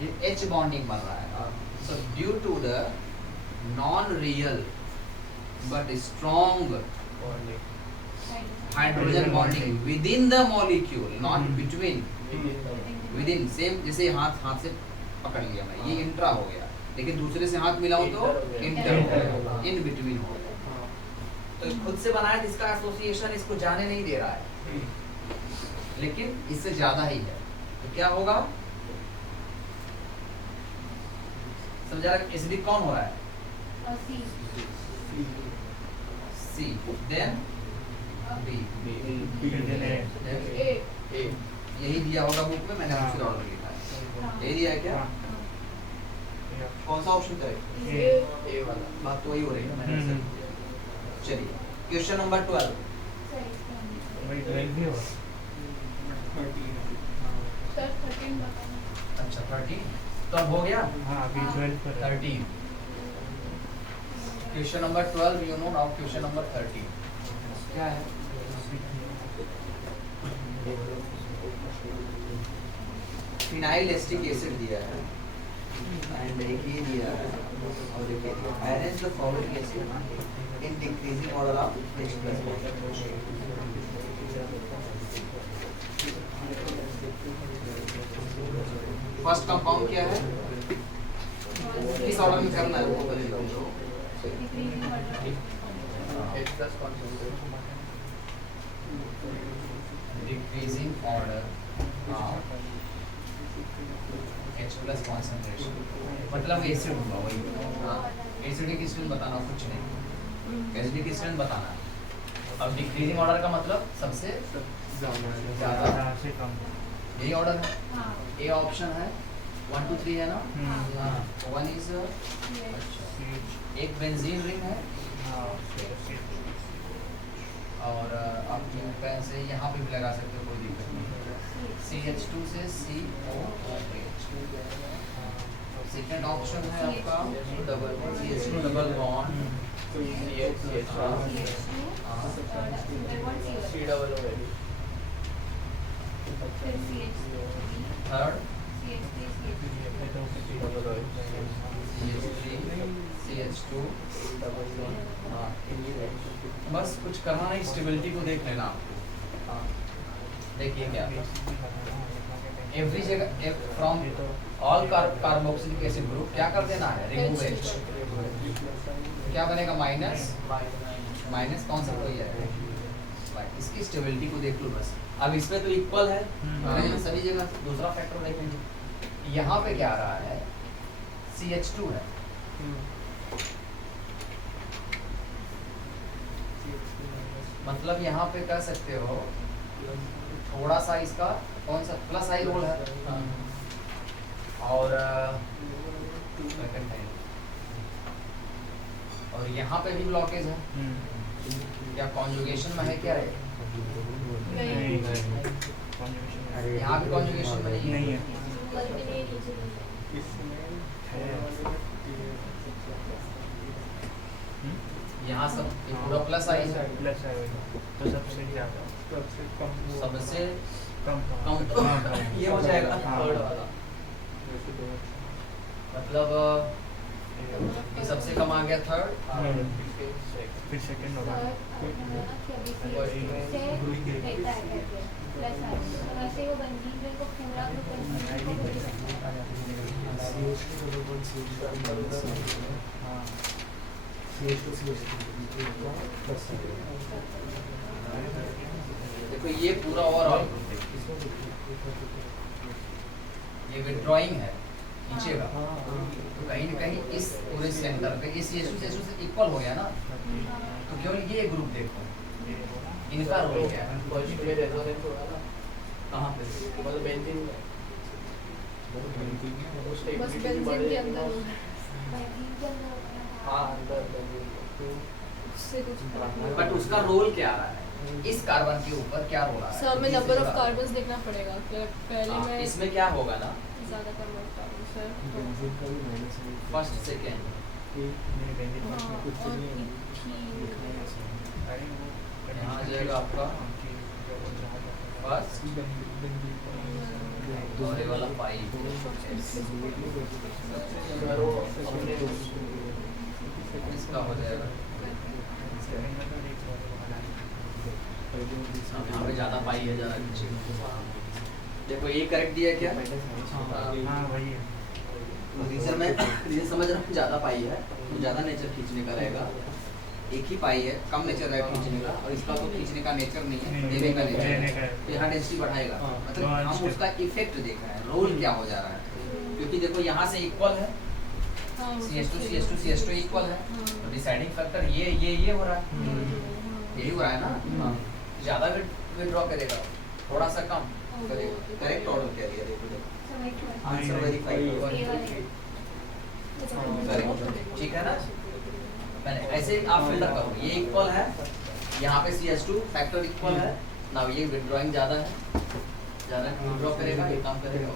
ये H बॉन्डिंग बन रहा है, so due to the non-real but strong hydrogen bonding within the molecule, not between, within, same जैसे हाथ से पकड़ लिया मैं, ये इंट्रा हो गया, लेकिन दूसरे से हाथ मिलाऊं तो इंटर हो गया, इन बिटवीन हो गया, तो खुद से बनाया जिसका एसोसिएशन इसको जाने नहीं दे रहा है, लेकिन इससे ज्यादा ही है, तो क्या होगा, समझा रहा, एसिडिक कौन हो रहा है, C, then B, यही दिया होगा बुक में, मैंने दूसरा ऑर्डर लिखा है, यही दिया है क्या, कौन सा ऑप्शन करें, A वाला, बात तो वही हो रही है ना, मैंने चलिए क्वेश्चन नंबर 12, भाई 12 भी होगा। सर 13 बताना। अच्छा 13 तो अब हो गया। हाँ अभी 12 पर है। 13 question number 12 you know now question number 13 क्या है? फिनाइल एस्टिक एसिड दिया है एंड एक ये दिया है और एक ये दिया है। Arrange the following acid in decreasing order of H+. First compound क्या है? किस ऑर्डर में करना है वो बता दो। डिक्रीजिंग ऑर्डर H+ कॉन्सेंट्रेशन मतलब एसिड होगा वही। एसिडिक स्ट्रेंथ बताना कुछ नहीं, एसिडिक स्ट्रेंथ बताना। अब डिक्रीजिंग ऑर्डर का मतलब सबसे ज्यादा से कम। यही ऑर्डर है। हाँ। ए ऑप्शन है 1 2 3 है ना? हाँ 1 इज एक बेंजीन रिंग है और आप पेन से यहाँ पे भी लगा सकते हो, कोई दिक्कत नहीं। CH2 से COOH। सेकंड ऑप्शन है आपका CH2 double bond third CH2 बस कुछ करना नहीं, स्टेबिलिटी को देख लेना आपको। देखिए क्या एवरी जगह from all carboxylic acid group क्या कर देना है? Remove H। क्या बनेगा? माइनस माइनस कौन सा कोई है? इसकी स्टेबिलिटी को देख लो बस। अब इसमें तो इक्वल है सभी जगह। दूसरा फैक्टर देखेंगे यहाँ पे क्या आ रहा है? CH2 है। मतलब यहाँ पे कह सकते हो थोड़ा सा इसका कौन सा प्लस आई रोल है और यहाँ पे भी ब्लॉकेज है। क्या कॉन्जुगेशन में है? क्या है यहाँ पे कॉन्जुगेशन में नहीं है। यहाँ सब पूरा प्लस आई है। प्लस है तो सबसे ज़्यादा सबसे कम कम ये हो जाएगा थर्ड वाला। मतलब ये सबसे कम आ गया थर्ड। फिर सेकंड होगा। देखो ये पूरा ओवरऑल ये विड्रॉइंग है नीचे का, तो कहीं न कहीं इस पूरे सेंटर पे इस CH2 से इक्वल हो गया ना। तो केवल ये ग्रुप देखो इनका रोल क्या है? कहाँ पे? बस बेंजीन के अंदर बट उसका रोल क्या आ रहा है? इस कार्बन के ऊपर क्या रोल आ रहा है? सर में नंबर ऑफ कार्बन्स देखना पड़ेगा। पहले में इसमें क्या होगा ना ज़्यादा कार्बन सर फर्स्ट सेकेंड यहाँ आ जाएगा आपका फर्स्ट और ये वाला 5 इसका हो जाएगा। यहाँ पे ज़्यादा पाई है ज़्यादा नीचे। देखो ये करेक्ट दिया क्या? हाँ वही है। रीजन में रीजन समझ रहा हूँ ज़्यादा पाई है तो ज़्यादा नेचर खींचने का रहेगा। एक ही पाई है कम नेचर है खींचने का, और इसका तो खींचने का नेचर नहीं है, देने का नेचर है। तो यहाँ डेंसिटी बढ़ाएगा, मतलब हम उसका इफेक्ट देख रहे हैं, रोल क्या हो जा रहा है। क्योंकि देखो यहाँ से इक्वल है CH2 इक्वल है, तो डिसाइडिंग फैक्टर ये हो रहा है, यही हो रहा है ना। ज़्यादा विड्रॉ करेगा थोड़ा सा कम करेगा। करेक्ट ऑर्डर क्या दिया देखो, आंसर वेरीफाई ठीक है ना। मैंने ऐसे आप फिल्टर करो, ये इक्वल है, यहाँ पे CH2 फैक्टर इक्वल है, ना ये विड्रॉइंग ज़्यादा है, ज़्यादा विड्रॉ करेगा, ये काम करेगा।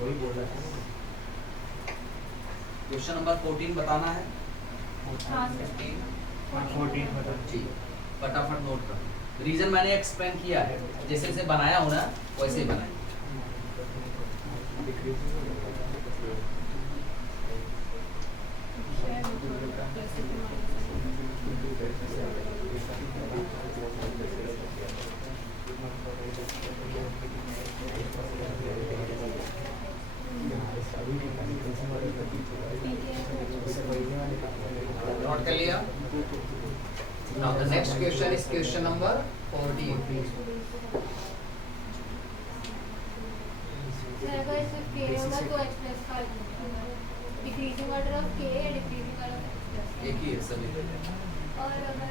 वही बोल रहा था। क्वेश्चन नंबर 14 बताना है। हाँ सर 14 बता। ठीक, फटाफट नोट कर। रीजन मैंने एक्सप्लेन किया है, जैसे जैसे बनाया हो ना वैसे ही बनाए। नोट कर लिया। Now the next question is question number 14. Sir अगर सिर्फ k होगा तो x प्लस का decreasing order of k decreasing order of x plus एक ही है सभी। और अगर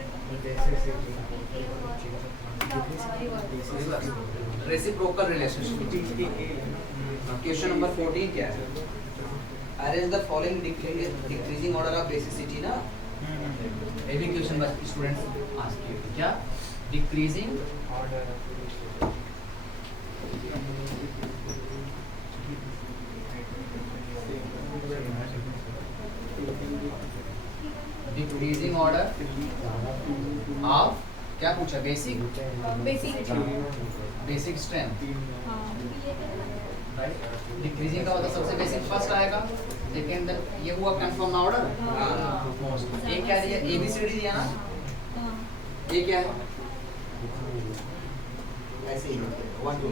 रेसिप्रोकल रिलेशनशिप। क्वेश्चन नंबर 14 क्या है? Arrange the following decreasing order of basicity ना। ये भी क्वेश्चन बस स्टूडेंट्स आस्क यू क्या डिक्रीजिंग डिक्रीजिंग ऑर्डर ऑफ क्या पूछा? Basic basic strength right. Decreasing का मतलब सबसे बेसिक फर्स्ट आएगा, सेकंड ये हुआ कंफर्म ऑर्डर। ए क्या दिया? ABCD दिया ना। ये क्या है? ऐसे ही 1 2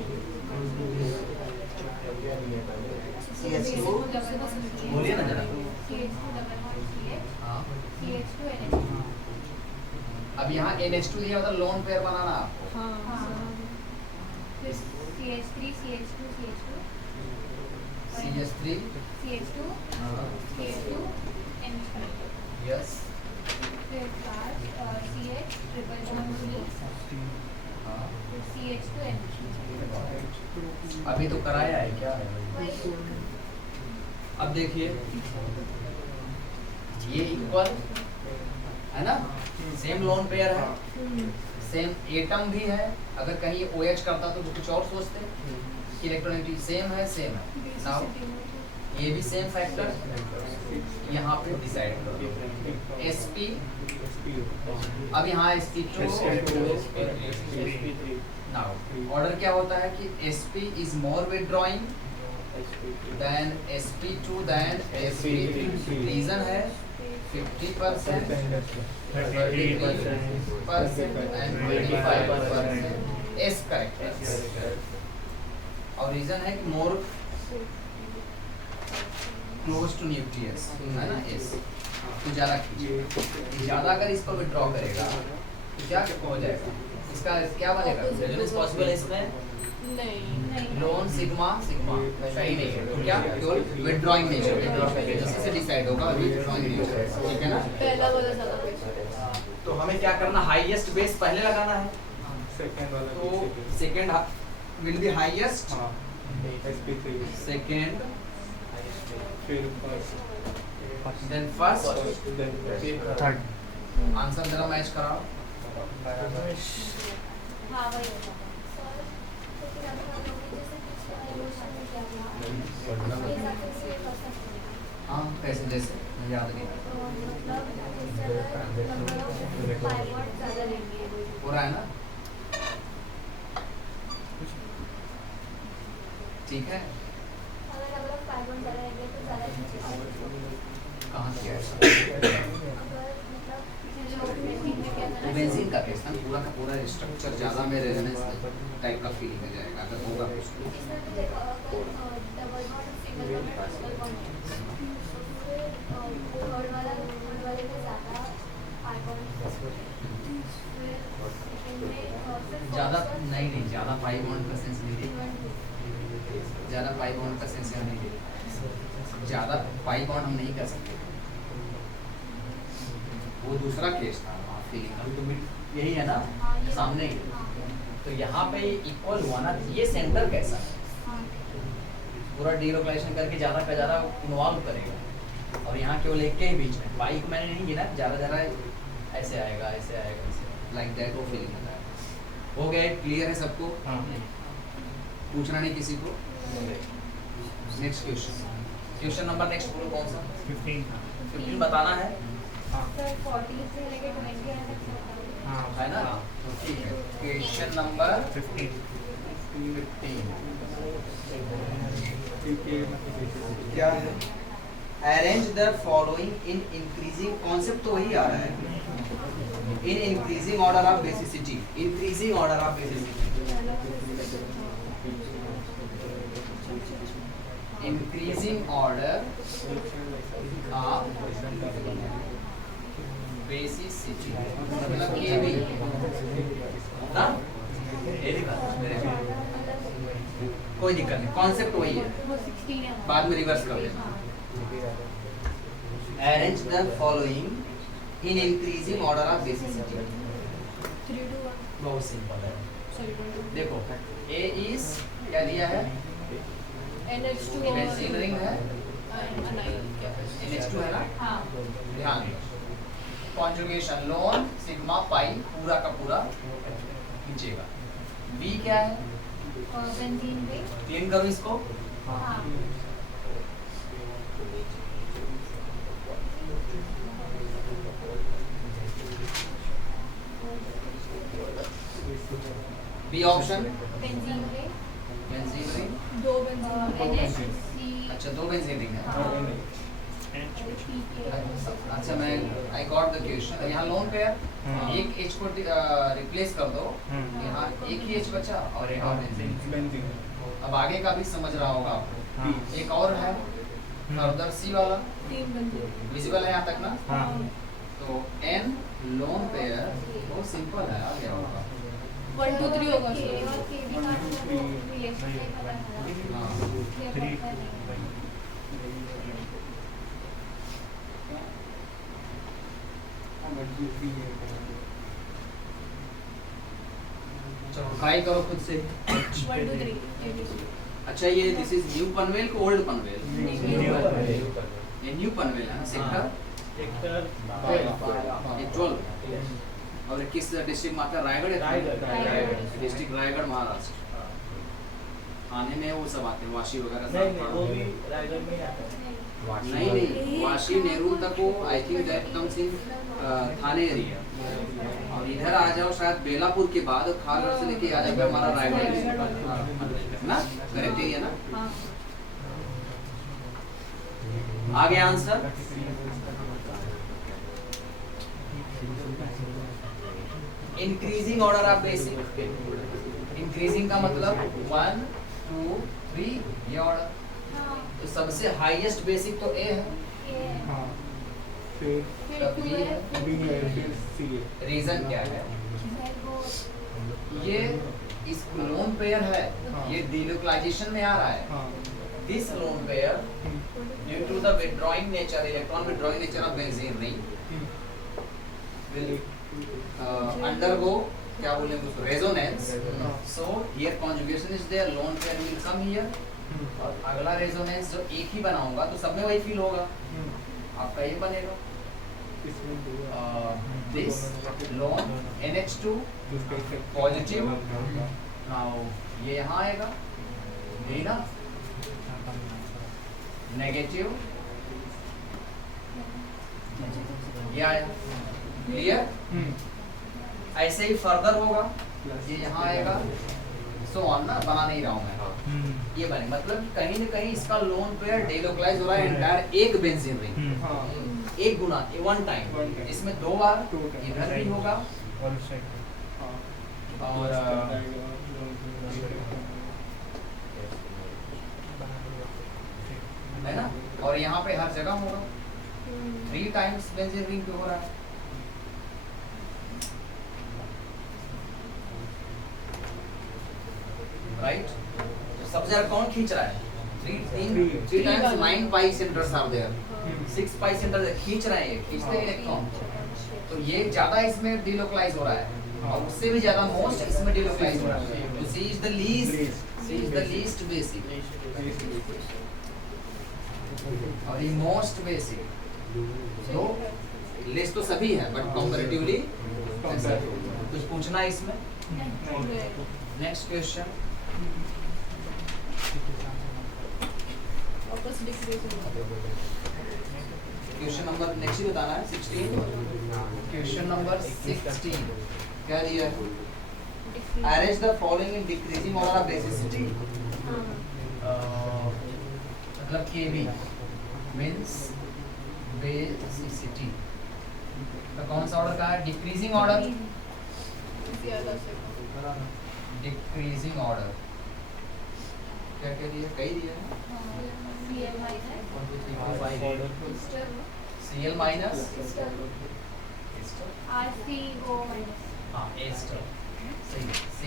CH2 बोलिए ना जरा। हाँ अब यहाँ NH2 दिया मतलब लोन पेयर बनाना आपको। CH3 CH2 CH2 CH3 CH2 CH2 NH2 yes फिर CH ट्रिपल बॉन्ड हाँ CH2 NH2 अभी तो कराया है क्या? वही अब देखिए ये इक्वल है ना, सेम लोन पेयर है, सेम एटम भी है। अगर कहीं ये OH करता तो कुछ और सोचते कि इलेक्ट्रॉनिटी सेम है नाउ ये भी सेम फैक्टर यहाँ पे डिसाइड कर दो। SP अब यहाँ SP2 नाउ ऑर्डर क्या होता है कि SP is more withdrawing than SP2 than SP3। Reason है 50% 30% and 25% S करेक्ट। और रीजन है कि मोर क्लोज टू न्यूक्लियस है ना S। तो ज़्यादा खींचे, ज़्यादा अगर इसको विड्रॉ करेगा तो क्या हो जाएगा? इसका क्या बनेगा? रेजोनेंस पॉसिबल है इसमें? नहीं लोन सिग्मा सिग्मा सही नहीं है, तो क्या केवल विड्रॉइंग नेचर इसी से डिसाइड होगा विड्रॉइंग नेचर। ठीक है ना? पहला वाला ज़्यादा तो हमें क्या करना? हाईएस्ट बेस पहले लगाना है, सेकंड वाला तो second will be highest, SP3 second फिर first then first then third. Answer जरा मैच कराओ। हाँ वही होगा सर। तो फिर अगर हम लोग जैसे पिछले इमोशन में क्या हुआ ये हिसाब से ये कर सकते हैं। हाँ कैसे? जैसे मुझे याद नहीं तो मतलब जैसे नंबर ऑफ पाइवट ज़्यादा लेंगे हो रहा है ना? ठीक है। अगर नंबर ऑफ पाइवट ज़्यादा लेंगे तो ज़्यादा खींचेगा। कहाँ किया है? अगर मतलब जो बेसिक में क्या था ना बेंजीन का केस ना पूरा का पूरा स्ट्रक्चर ज़्यादा में रेजोनेंस टाइप का फीलिंग हो जाएगा अगर होगा कुछ। इसमें तो देखो अगर double bond single bond triple bond third वाले में ज़्यादा आइकॉन ज़्यादा नहीं ज़्यादा पाई बॉन्ड का सेंस नहीं देगा, ज़्यादा पाई बॉन्ड का सेंस नहीं देगा, ज़्यादा पाई बॉन्ड हम नहीं कर सकते। वो दूसरा केस था वहाँ फीलिंग, अभी तो यही है ना सामने ही। तो यहाँ पे इक्वल हुआ ना, ये सेंटर कैसा है? पूरा डीलोकेशन करके ज़्यादा का ज़्यादा इन्वॉल्व करेगा और यहाँ केवल एक के ही बीच में पाई को मैंने नहीं गिना, ज़्यादा ज़्यादा ऐसे आएगा ऐसे लाइक दैट वो फीलिंग होता है। हो गया, क्लियर है सबको? हाँ पूछना नहीं किसी को? नेक्स्ट क्वेश्चन नंबर नेक्स्ट बोलो कौन सा? 15 बताना है, सर 40 से लेके 20 आने तक है ना? तो ठीक है, क्वेश्चन नंबर 15 क्या है? Arrange the following in increasing, concept तो वही आ रहा है, इन increasing order of basicity, increasing order of basicity, increasing order of basicity मतलब ये भी ना, कोई दिक्कत नहीं, कॉन्सेप्ट वही है, वो 16 है। बाद में रिवर्स कर लेना। Arrange the following in increasing order of basicity, 3 to 1 बहुत सिंपल है। सॉरी देखो ए इज क्या दिया है, NH2 बेंजीन रिंग है, अनाइल क्या NH2 है ना, हाँ ध्यान दो, कॉन्जुगेशन लोन सिग्मा पाई पूरा का पूरा खींचेगा। बी क्या है, बेंजीन रिंग क्लीन करो इसको, हाँ B option benzene ring benzene ring, 2 benzene NH3 अच्छा 2 बेंजीन रिंग है। हाँ अच्छा मैं आई गॉट द क्वेश्चन, यहाँ लोन पेयर एक H को रिप्लेस कर दो, यहाँ एक ही H बचा और एक और बेंजीन। अब आगे का भी समझ रहा होगा आपको, एक और है फर्दर सी वाला 3 बेंजीन विजिबल है यहाँ तक ना, हाँ तो N लोन पेयर बहुत सिंपल है, आ गया होगा। 1 2 3 होगा हाँ। चलो ट्राई करो खुद से। 1 2 3 अच्छा ये दिस इज न्यू पनवेल को ओल्ड पनवेल, ये न्यू पनवेल है ना सेक्टर, ये 12 और किस डिस्ट्रिक्ट में आता है, रायगढ़ है? डिस्ट्रिक्ट रायगढ़ महाराष्ट्र। थाने में वो सब आते हैं वाशी वगैरह सब। वो भी रायगढ़ में आता है। नहीं वाशी नेहरू तक वो I think that comes in Thane area, और इधर आ जाओ शायद बेलापुर के बाद खारगढ़ से लेके आ जाएगा हमारा रायगढ़ ना, करेक्ट एरिया ना। आ गया answer, increasing order of basic, increasing का मतलब 1 2 3 ये ऑर्डर, तो सबसे हाईएस्ट बेसिक तो ए है, तब बी है, रीजन क्या है, ये इस लोन पेयर है, ये डिलोकलाइजेशन में आ रहा है, this lone pair due to the withdrawing nature, electron withdrawing nature of benzene ring will undergo क्या बोलेंगे उसको, resonance, so here conjugation is there, lone pair will come here, और अगला रेजोनेंस जो एक ही बनाऊंगा तो सब में वही फील होगा, आपका ये बनेगा this loan NH2 positive, now ये यहाँ आएगा, यही ना, नेगेटिव ये आया, क्लियर? ऐसे ही फर्दर होगा, ये यहाँ आएगा, सो ऑन ना, बना नहीं रहा हूँ मैं, ये बने मतलब कहीं ना कहीं इसका लोन पेयर डेलोकलाइज हो रहा है एंटायर एक बेंजीन रिंग, एक गुना 1 टाइम, इसमें 2 बार इधर भी होगा और है ना, और यहाँ पे हर जगह होगा, 3 टाइम्स बेंजीन रिंग पे हो रहा है। राइट, तो सबसे ज्यादा कौन खींच रहा है, 3 times 9 pi centres are there, 6 pi centre खींच रहे हैं, खींचते हैं इलेक्ट्रॉन, तो ये ज्यादा इसमें डिलोकलाइज हो रहा है और उससे भी ज्यादा मोस्ट इसमें डिलोकलाइज हो रहा है, तो सी इज द लीस्ट बेसिक और ये मोस्ट बेसिक, तो लिस्ट तो सभी है बट कंपैरेटिवली कुछ पूछना है इसमें। नेक्स्ट क्वेश्चन, वापस डिक्रीज होगा। क्वेश्चन नंबर नेक्स्ट ही बताना है 16। क्वेश्चन नंबर 16 क्या दिया है? Arrange the following in decreasing order of basicity. मतलब केबी मींस बेसिसिटी, तो कौन सा ऑर्डर का है? डिक्रीजिंग ऑर्डर, डिक्रीजिंग ऑर्डर क्या क्या दिया? कई दिया है। CL माइनस हाँ एस्टर सही है। C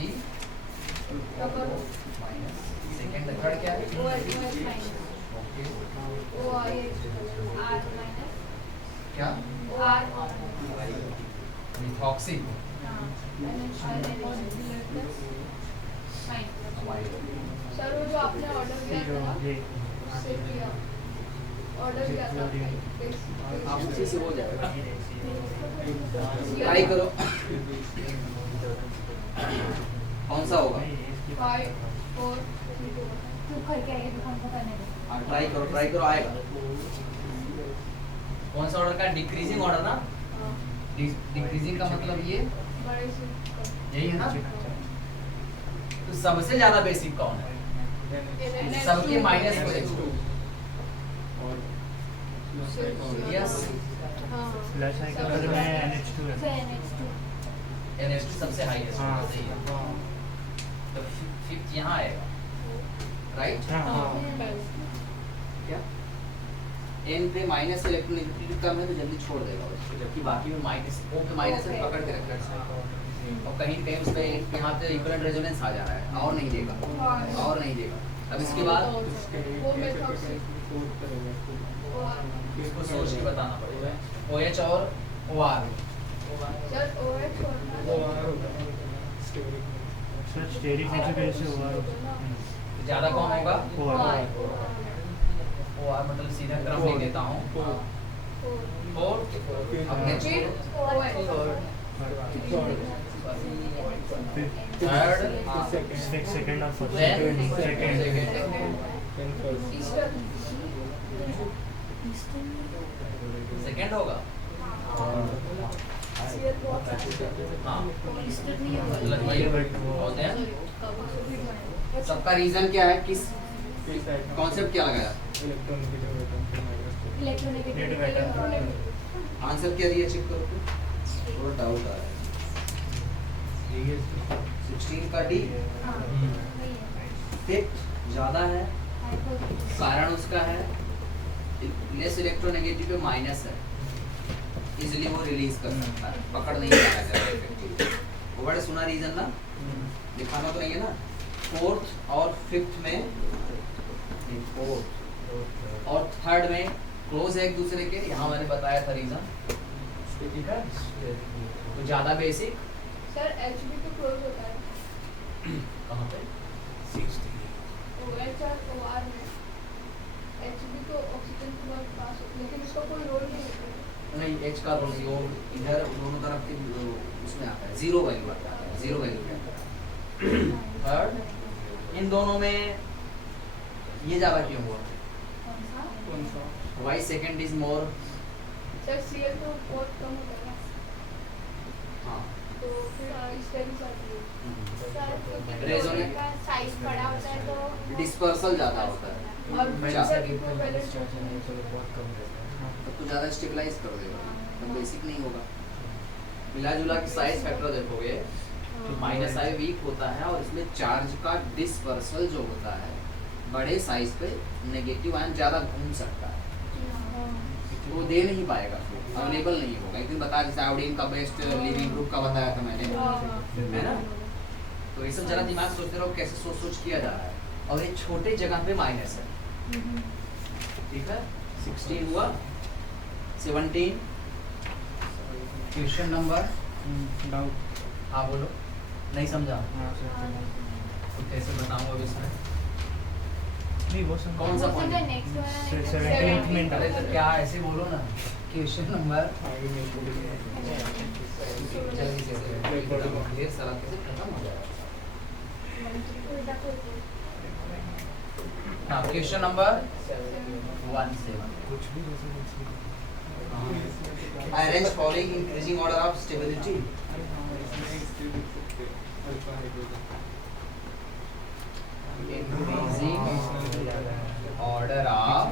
माइनस सेकंड थर्ड क्या है? ओके क्या? मिथॉक्सी सर वो जो आपने ऑर्डर किया था ना, उससे किया ऑर्डर किया था आप उसी से हो जाएगा, ट्राई करो कौन सा होगा। 5 4 हाँ ट्राई करो आएगा। कौन सा ऑर्डर का? डिक्रीजिंग ऑर्डर ना। डिक्रीजिंग का मतलब ये बड़े से यही है ना। तो सबसे ज्यादा बेसिक कौन है? सबके माइनस को देखो। यस फ्लैश साइकिल में NH2 है। NH2 सबसे हाईएस्ट हाँ। सही है। तो फिफ्थ यहाँ आएगा राइट। क्या n पे माइनस इलेक्ट्रोनेगेटिविटी कम है तो जल्दी छोड़ देगा उसको, जबकि बाकी में माइनस O पे माइनस है पकड़ के रखा है और कहीं कहीं उस पे यहाँ पे इक्विवेलेंट रेजोनेंस आ जा रहा है और नहीं देगा और नहीं देगा। अब इसके बाद वो मेथॉक्सी इसको सोच के बताना पड़ेगा। OH और OR sir OH sir steric nature से हुआ ज्यादा कौन होगा? और OR मतलब सीधा क्रम नहीं देता हूँ। और अब नेक्स्ट थर्ड सेकंड और फर्स्ट सेकंड होगा। हाँ मतलब ये होते हैं। सबका रीजन क्या है? किस कॉन्सेप्ट क्या लगाया? आंसर क्या दिया? चेक करो थोड़ा डाउट आ रहा है। 16 का D फिफ्थ ज्यादा है, कारण उसका है लेस इलेक्ट्रोनेगेटिव पे माइनस है, इजीली वो रिलीज कर सकता है, पकड़ नहीं पाया जाएगा इफेक्टिवली। वो बड़े सुना रीजन ना, दिखाना तो नहीं है ना। फोर्थ और फिफ्थ में, फोर्थ और थर्ड में क्लोज है एक दूसरे के, यहाँ मैंने बताया था रीजन। ठीक है, तो ज्यादा बेसिक सर HB तो क्लोज होता है कहाँ पे? OH और OR में HB तो ऑक्सीजन के बहुत पास होता है, लेकिन इसका कोई रोल नहीं होता है। नहीं, H का रोल वो इधर दोनों तरफ के उसमें आता है, जीरो वैल्यू आता है, जीरो वैल्यू पे आता है। थर्ड इन दोनों में ये ज्यादा क्यों हुआ? कौन सा? Why second is more? Sir Cl तो बहुत कम होता है ना, हाँ तो फिर इस तरह से आती है। रेजोनेंस साइज बड़ा होता है तो डिस्पर्सल ज्यादा होता है, और अच्छा। सर इक्विवेलेंट तो ज्यादा स्टेबलाइज कर देगा, तो बेसिक नहीं होगा। मिला जुला के साइज फैक्टर देखोगे तो माइनस आई वीक होता है और इसमें चार्ज का डिस्पर्सल जो होता है बड़े साइज पे नेगेटिव आयन ज्यादा घूम सकता है, तो वो दे नहीं पाएगा, अवेलेबल नहीं होगा। एक दिन बताया जैसे आयोडीन का बेस्ट लिविंग ग्रुप का बताया था मैंने, है ना। तो ये सब जरा दिमाग सोचते रहो कैसे सोच सोच किया जा रहा है, और ये छोटे जगह पे माइनस है। ठीक है, 16 हुआ। 17 क्वेश्चन नंबर, डाउट। हाँ बोलो, नहीं समझा हाँ सर। तो कैसे बताऊंगा अब इसमें? नहीं वो सुन कौन सा वो point? समझा next वाला नहीं। 17th minute. अरे तो क्या ऐसे बोलो ना, क्वेश्चन नंबर जल्दी से ये सारा कैसे खत्म हो जाएगा। हाँ, क्वेश्चन नंबर 17। कुछ भी जैसे Arrange following increasing order of stability. Increasing order of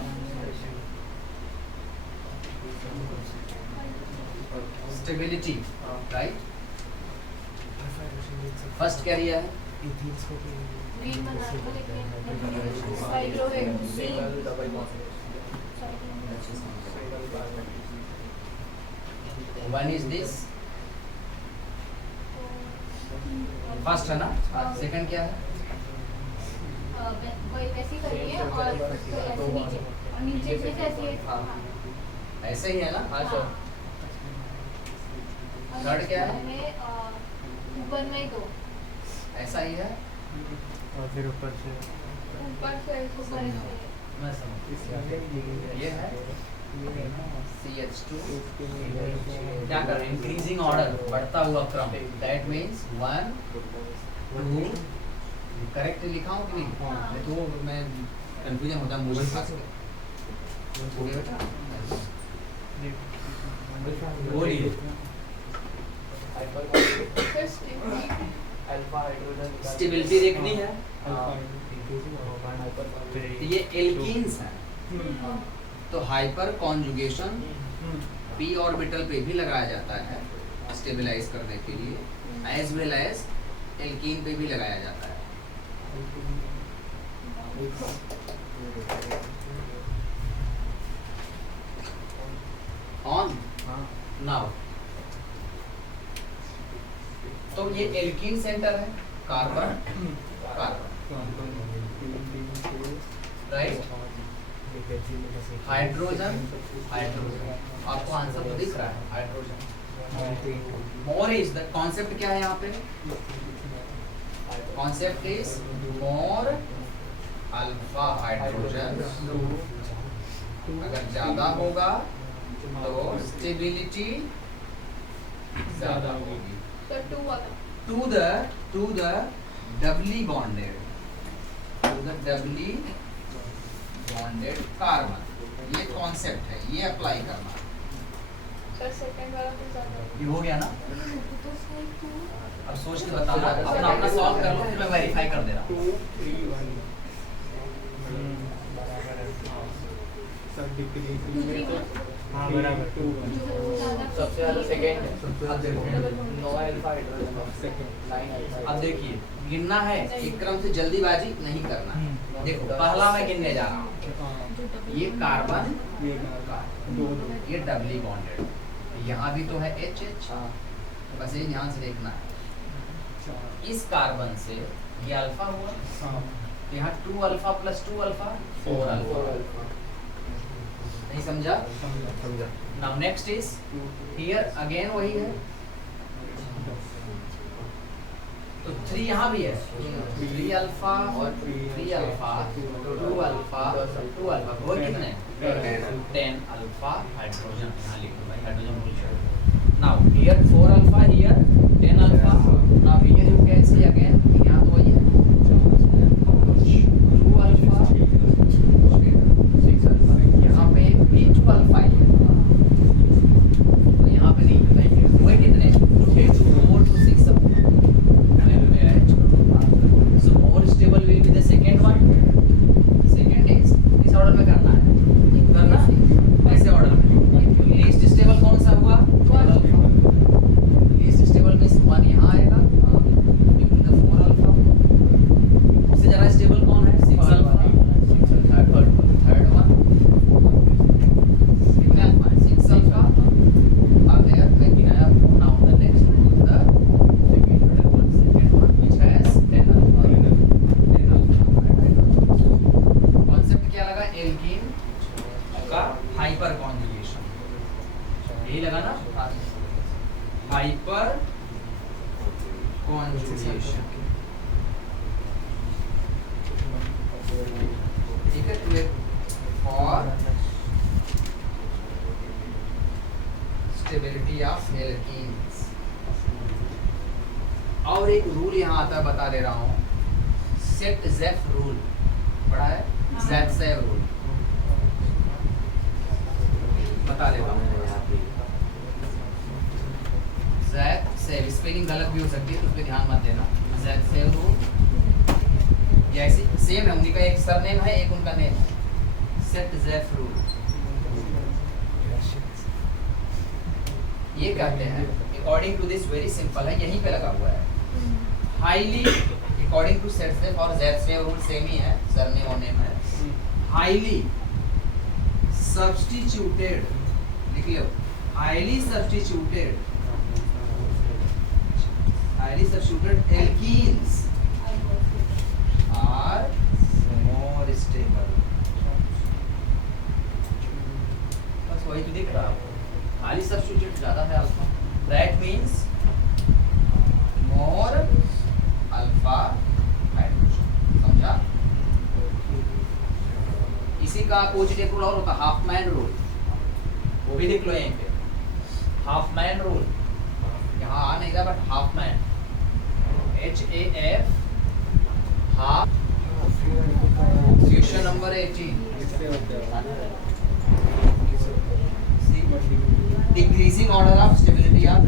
stability, right? First क्या दिया है? एथीन्स को Green बना दो लेकिन हाइड्रोवेट वन इज दिस फर्स्ट है ना, सेकंड क्या है? वही वैसी करिए और ऐसे नीचे और नीचे से ऐसे ऐसे ही है ना। हाँ सर। थर्ड क्या है? ऊपर में दो ऐसा ही है। और फिर ऊपर से ऊपर से ऊपर से मैं समझ ये है CH2 क्या कर रहे हैं? इंक्रीजिंग ऑर्डर, बढ़ता हुआ क्रम। दैट मीन्स 1 2 करेक्ट लिखा हूँ कि नहीं? नहीं तो मैं कंफ्यूजन होता है मुझे खास कर। हो गया बेटा? बोलिए। स्टेबिलिटी देखनी है। ये एल्कीन्स हैं, तो हाइपर कॉन्जुगेशन p ऑर्बिटल पे भी लगाया जाता है स्टेबलाइज करने के लिए, एज वेल एज एल्कीन पे भी लगाया जाता है। ऑन नाउ, तो ये एल्कीन सेंटर है, carbon carbon, right? Hydrogen hydrogen, आपको आंसर तो दिख रहा है, hydrogen. More is the concept क्या है यहाँ पे? Concept is more alpha hydrogen, अगर ज्यादा होगा तो स्टेबिलिटी ज्यादा होगी। तो 2 वाला to the doubly bonded carbon, ये कॉन्सेप्ट है, ये अप्लाई करना। सर सेकंड वाला तो ज्यादा ये हो गया ना? अब सोच के बताना, अपना अपना सॉल्व कर लो, फिर मैं वेरीफाई कर दे रहा हूँ। हाँ बराबर। सबसे ज्यादा सेकंड है। अब देखो, no alpha hydrogen second 9 alpha. अब देखिए, गिनना है, एक क्रम से जल्दीबाजी नहीं करना है। देखो, पहला मैं गिनने जा रहा हूँ, ये कार्बन, ये डबली बॉन्डेड, यहाँ भी तो है HH, बस ये ध्यान से देखना है। इस कार्बन से ये अल्फा हुआ, यहाँ 2 अल्फा प्लस 2 अल्फा 4 अल्फा। नहीं समझा? समझा। Now next is here again वही है, तो 3 यहाँ भी है, 3 अल्फा और 3 अल्फा 2 अल्फा 2 अल्फा, वो कितने? 10 अल्फा हाइड्रोजन, यहाँ लिख दो भाई, हाइड्रोजन भूल गया। Now here 4 alpha, here 10 alpha. Now here you can see again, यहाँ तो वही है 2 अल्फा 6 अल्फा, यहाँ पे भी 2 अल्फा ही है, तो यहाँ पे नहीं है, वही कितने? 4 to 6 so more stable will be the second one. Second is इस ऑर्डर में करना है, ऐसे ऑर्डर में। लीस्ट स्टेबल कौन सा हुआ? 4 अल्फा। लीस्ट स्टेबल में 1 यहाँ आएगा, 4 अल्फा, स्टेबिलिटी ऑफ एल्कीन्स। और एक रूल यहाँ आता है, बता दे रहा हूँ, सेट-ज़ेफ रूल पढ़ा है? ज़ेफ रूल बता देता हूँ। ज़ेफ स्पेलिंग गलत भी हो सकती है तो उस पर ध्यान मत देना। ज़ेफ रूल ये ऐसी सेम है, उन्हीं का एक सरनेम है एक उनका नेम है, सेट-ज़ेफ रूल। ये कहते हैं according to this, very simple है, यहीं पे लगा हुआ है, हाईली अकॉर्डिंग टू सेट-ज़ेफ और ज़ेफ रूल सेम ही है, सरनेम और नेम है। हाईली सब्स्टिट्यूटेड, लिख लो, highly substituted alkenes are more stable. बस वही तो दिख रहा है, हाईली सब्स्टिट्यूटेड ज्यादा है alpha, that means more alpha hydrogen. समझा? इसी का अपोजिट एक रूल और होता है, हाफमैन रूल, वो भी लिख लो यहीं पे, हाफमैन रूल, यहाँ आ नहीं रहा but Hopman, HAF, half, question number 18, decreasing order of stability of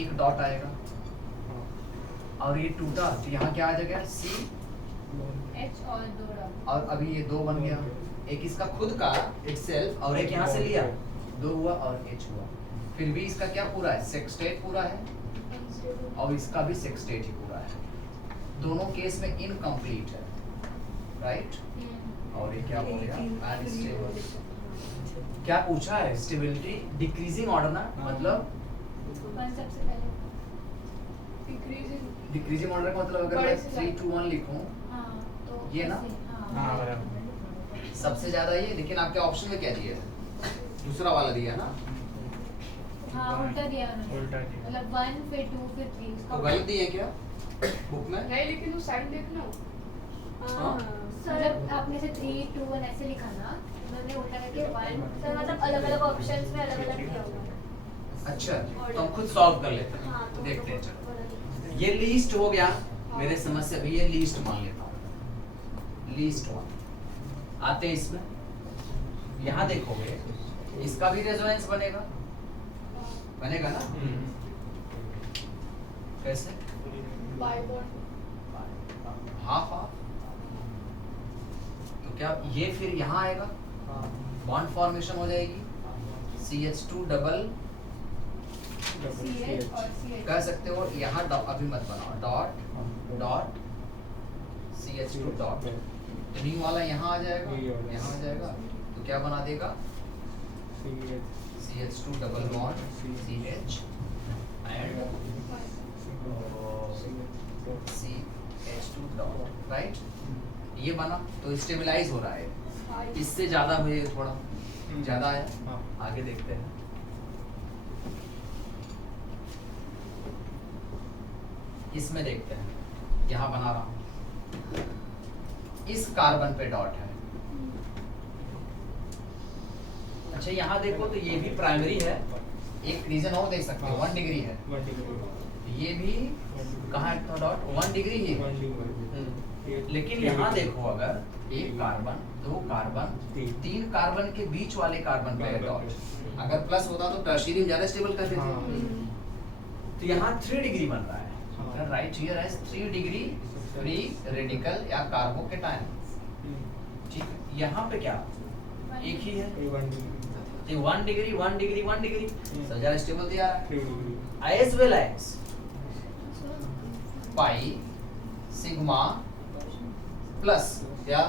एक डॉट आएगा और ये टूटा तो यहाँ क्या आ जाएगा सी एच और 2 डॉट और अभी ये 2 बन गया, एक इसका खुद का itself और एक यहाँ से लिया 2 हुआ और h हुआ, फिर भी इसका क्या पूरा है सेक्सटेट पूरा है और इसका भी सेक्सटेट ही पूरा है, दोनों केस में इनकम्प्लीट है, राइट। और ये क्या हो गया अनस्टेबल। क्या पूछा है स्टेबिलिटी डिक्रीजिंग ऑर्डर ना, मतलब 1 सबसे पहले डिक्रीजिंग ऑर्डर का मतलब अगर मैं 3 2 1 लिखूं हाँ तो ये ना? ऐसे, हाँ बराबर। सबसे ज्यादा ये, लेकिन आपके ऑप्शन में क्या दिया है दूसरा वाला दिया ना, हाँ उल्टा दिया उन्होंने, उल्टा दिया। मतलब 1 फिर 2 फिर 3 तो गलत दिए क्या बुक में? नहीं लेकिन वो साइन देखना। हाँ। मतलब आपने से 3 2 1 ऐसे लिखा ना, उन्होंने उल्टा करके 1 तो मतलब अलग अलग ऑप्शंस में अलग अलग दिया होगा। अच्छा तो हम खुद सॉल्व कर लेते हैं, हाँ तो देखते हैं चलो। चलो ये लीस्ट हो गया मेरे समझ से, अभी ये लीस्ट मान लेता हूँ, लीस्ट वन आते हैं इसमें, यहाँ देखोगे इसका भी रेजोनेंस बनेगा, बनेगा ना, कैसे बाय बॉन्ड हाफ हाफ, तो क्या ये फिर यहाँ आएगा बॉन्ड फॉर्मेशन हो जाएगी CH2 डबल, CH और CH कह सकते हो यहाँ अभी मत बनाओ डॉट डॉट CH2 डॉट, तो न्यू वाला यहाँ आ जाएगा, यहाँ आ जाएगा तो क्या बना देगा CH2 double bond CH and CH2 dot, right. ये बना तो स्टेबलाइज हो रहा है, इससे ज्यादा हुए थोड़ा ज्यादा आया, आगे देखते हैं। इसमें देखते हैं, यहाँ बना रहा हूँ, इस कार्बन पे डॉट है, अच्छा यहाँ देखो तो ये भी प्राइमरी है, एक रीजन और देख सकते हो 1 डिग्री है, ये भी कहाँ है डॉट 1 डिग्री ही है, लेकिन यहाँ देखो अगर एक कार्बन 2 कार्बन 3 कार्बन के बीच वाले कार्बन पे है डॉट, अगर प्लस होता तो टर्शियरी ज्यादा स्टेबल कर देते, तो यहाँ 3 डिग्री बन रहा है, right here as 3 degree free radical या कार्बोकेटायन, ठीक है। यहाँ पे क्या एक ही है, तो 1 डिग्री 1 डिग्री 1 डिग्री सब ज्यादा स्टेबल दिया है, as well as pi sigma plus या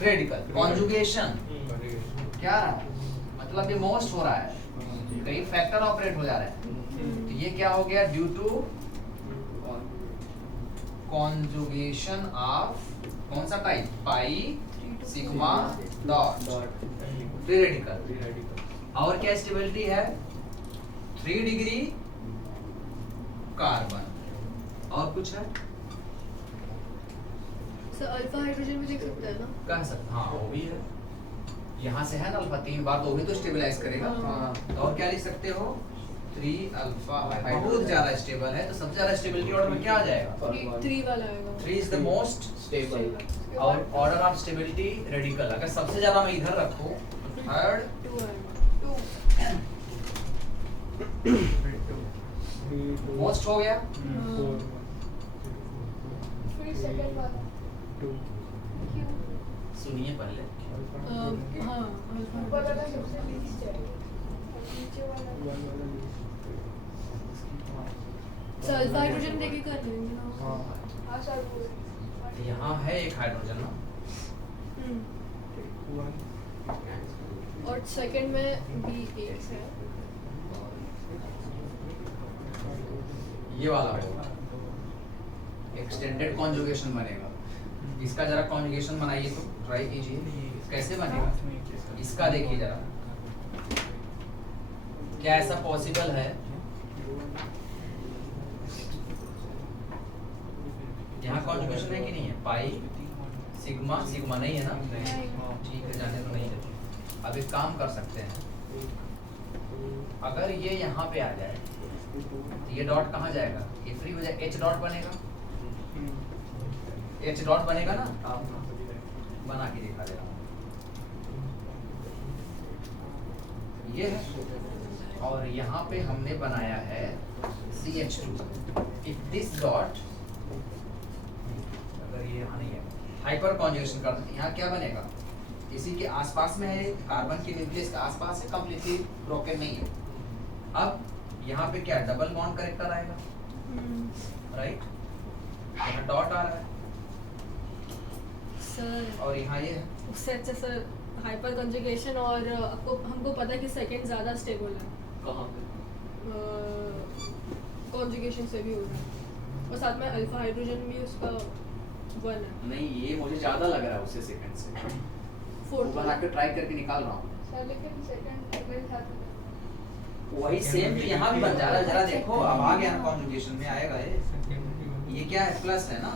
रेडिकल कॉन्जुगेशन क्या रहा है, मतलब ये मोस्ट हो रहा है, कई फैक्टर ऑपरेट हो जा रहा है, तो ये क्या हो गया ड्यू टू कॉन्जुगेशन ऑफ कौन सा type pi sigma dot free radical, और क्या स्टेबिलिटी है 3 डिग्री कार्बन, और कुछ है सर अल्फा हाइड्रोजन भी देख सकते हैं ना? कह सकते हाँ वो भी है, यहाँ से है ना अल्फा 3 बार तो वो भी तो स्टेबलाइज करेगा, तो और क्या लिख सकते हो 3 अल्फा बहुत ज्यादा स्टेबल है, तो सबसे ज्यादा स्टेबिलिटी ऑर्डर में क्या आ जाएगा 3 वाला आएगा। 3 इज द मोस्ट स्टेबल। और ऑर्डर ऑफ स्टेबिलिटी रेडिकल, अगर सबसे ज्यादा मैं इधर रखूं थर्ड 2 आएगा। 2 मोस्ट हो गया, फिर सेकंड वाला क्यों? सुनिए पहले हाँ ऊपर वाला सबसे लीस्ट है, नीचे वाला सर अल्फा हाइड्रोजन देके कर लेंगे ना। हाँ सर वो यहाँ है एक हाइड्रोजन ना, और सेकंड में B8 है। ये वाला होगा एक्सटेंडेड कॉन्जुगेशन बनेगा, इसका जरा कॉन्जुगेशन बनाइए तो ट्राई कीजिए कैसे बनेगा, इसका देखिए जरा क्या ऐसा पॉसिबल है, यहाँ कॉन्जुगेशन है कि नहीं है पाई सिग्मा सिग्मा नहीं है ना, ठीक है जाने तो नहीं है। अब एक काम कर सकते हैं, अगर ये यहाँ पे आ जाए तो ये डॉट कहाँ जाएगा, ये फ्री हो जाए, H डॉट बनेगा, H डॉट बनेगा ना, बना के दिखा दे रहा हूँ, ये है और यहाँ पे हमने बनाया है CH2 if this dot अगर ये यहाँ नहीं है हाइपर कॉन्जुगेशन कर देते यहाँ क्या बनेगा इसी के आसपास में है कार्बन के न्यूक्लियस के आसपास है कंप्लीटली ब्रोकन नहीं है अब यहाँ पे क्या डबल बॉन्ड करेक्टर आएगा राइट यहाँ डॉट आ रहा है सर और यहाँ ये है उससे अच्छा सर हाइपर कंजुगेशन और आपको हमको पता है कि सेकंड ज़्यादा स्टेबल है कहाँ पे कंजुगेशन से भी हो रहा है और साथ में अल्फा हाइड्रोजन भी उसका 1 है नहीं ये मुझे ज्यादा लग रहा है उससे सेकंड से वो बना के ट्राई करके निकाल रहा हूँ सर लेकिन सेकंड मेरे साथ में वही सेम तो यहाँ भी बन जा रहा है जरा देखो अब आ गया ना कॉन्जुगेशन में आएगा ये क्या है प्लस है ना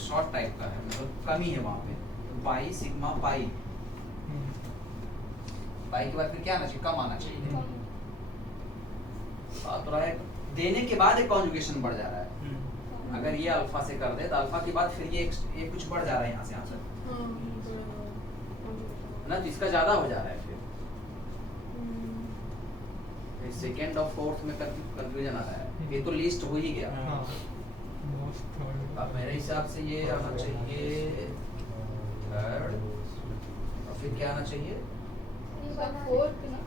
शॉर्ट टाइप का है मतलब कमी है वहाँ पे पाई सिग्मा पाई पाई के बाद फिर क्या आना चाहिए कम आना चाहिए बात रहा है देने के बाद एक कॉन्जुगेशन बढ़ जा रहा है अगर ये अल्फा से कर दे तो अल्फा के बाद फिर ये कुछ बढ़ जा रहा है यहाँ से ना तो इसका ज्यादा हो जा रहा है फिर सेकेंड और फोर्थ में कंफ्यूजन आ रहा है ये तो लिस्ट हो ही गया अब मेरे हिसाब से ये आना चाहिए थर्ड और फिर क्या आना चाहिए फोर्थ ना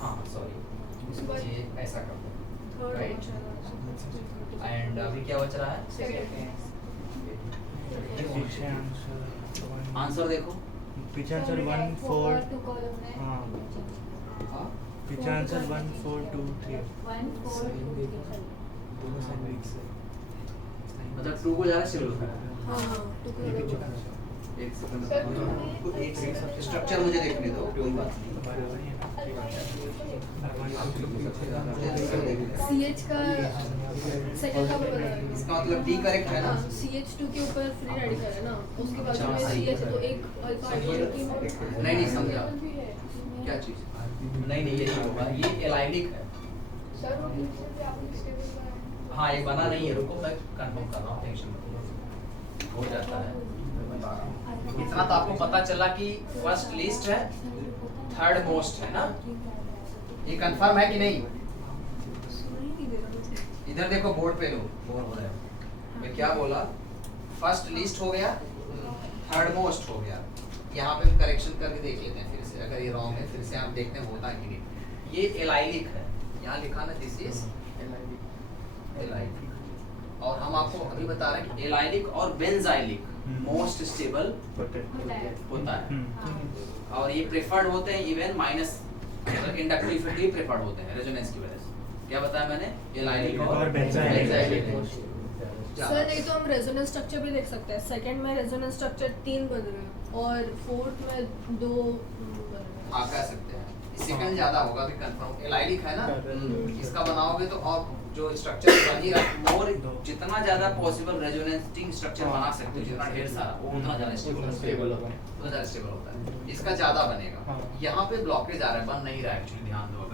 हाँ सॉरी ये ऐसा कर दो राइट एंड अभी क्या बच रहा है आंसर देखो पीछे आंसर 1 4 हाँ हाँ पीछे आंसर 1 4 2 3 दोनों साइड मिक्स है मतलब 2 को ज्यादा शेड्यूल होता है हाँ एक सेकंड एक सेकंड स्ट्रक्चर मुझे देखने दो कोई बात नहीं CH का सेकंड का बता इसका मतलब D करेक्ट है ना CH2 के ऊपर फ्री रेडिकल है ना उसके बाद अच्छा, में सही CH तो एक अल्फा हाइड्रोजन की नहीं समझा क्या चीज नहीं ये नहीं होगा ये एलाइडिक है सर वो नीचे भी आपने स्टेबल बनाया हाँ ये बना नहीं है रुको मैं कंफर्म कर रहा हूँ टेंशन मत लो हो जाता है मैं बता रहा हूँ इतना तो आपको पता चला कि फर्स्ट लिस्ट है थर्ड मोस्ट है ना ये कंफर्म है कि नहीं इधर देखो बोर्ड पे लो बोर हो रहा है मैं क्या बोला फर्स्ट लिस्ट हो गया थर्ड मोस्ट हो गया यहाँ पे हम करेक्शन करके देख लेते हैं फिर से अगर ये रॉन्ग है फिर से आप देखते हैं होता है कि नहीं ये एलाइलिक है यहाँ लिखा ना दिस इज एलाइलिक और हम आपको अभी बता रहे हैं कि एलाइलिक और बेंजाइलिक मोस्ट स्टेबल होता है और ये प्रेफर्ड होते हैं इवन माइनस इंडक्टिविटी प्रेफर्ड होते हैं रेजोनेंस की वजह से क्या बताया मैंने एलाइलिक और बेंजाइलिक सर नहीं तो हम रेजोनेंस स्ट्रक्चर भी देख सकते हैं सेकंड में रेजोनेंस स्ट्रक्चर 3 बन रहे हैं और फोर्थ में 2 बन रहे हैं हाँ कह सकते हैं सेकंड ज्यादा होगा भी कंफर्म एलाइलिक है ना इसका बनाओगे तो और जो स्ट्रक्चर बनेगा मोर जितना ज्यादा पॉसिबल रेजोनेटिंग स्ट्रक्चर बना सकते हो जितना ढेर सारा वो उतना ज्यादा स्टेबल होता है उतना ज्यादा स्टेबल होता है इसका ज्यादा बनेगा यहाँ पे ब्लॉकेज आ रहा है बन नहीं रहा है एक्चुअली ध्यान दो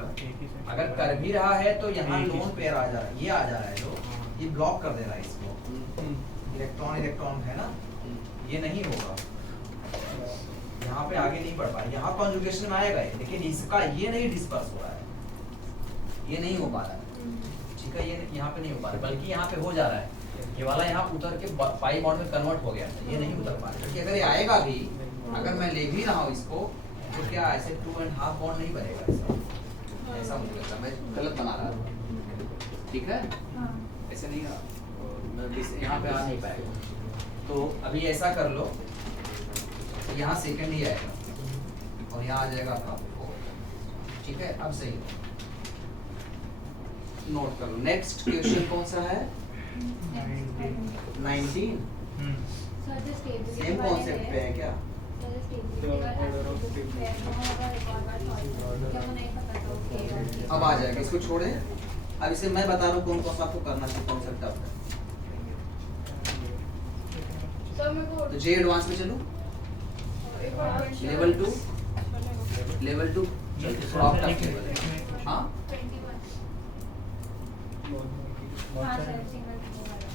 अगर कर भी रहा है तो यहाँ लोन पेयर आ जा रहा है ये आ जा रहा है जो ये ब्लॉक कर दे रहा है इसको इलेक्ट्रॉन इलेक्ट्रॉन है ना ये नहीं होगा यहाँ पे आगे नहीं बढ़ पा रहा यहाँ कॉन्जुगेशन में आएगा ये लेकिन इसका ये नहीं डिस्पर्स हो रहा है ये नहीं हो पा रहा है ठीक है ये यहाँ पे नहीं हो पा रहा है बल्कि यहाँ पे हो जा रहा है ये वाला यहाँ उतर के पाई बॉन्ड में कन्वर्ट हो गया ये नहीं उतर पा रहा है क्योंकि अगर ये आएगा भी अगर मैं ले भी रहा हूँ इसको तो क्या ऐसे 2.5 बॉन्ड नहीं बनेगा ऐसा मुझे लगता है मैं गलत बना रहा था ठीक है ऐसे नहीं यहाँ पे आ नहीं पाएगा तो अभी ऐसा कर लो यहाँ सेकंड ही आएगा और यहाँ आ जाएगा आपका 4 ठीक है अब सही नोट कर लो नेक्स्ट क्वेश्चन कौन सा है 19 सेम कॉन्सेप्ट पे है क्या अब आ जाएगा इसको छोड़े अब इसे मैं बता रहा हूँ कौन कौन सा आपको करना चाहिए कॉन्सेप्ट आपका सर मेरे को तो जे एडवांस में चलूं एक बार लेवल 2 फ्रॉक तक लेवल है हाँ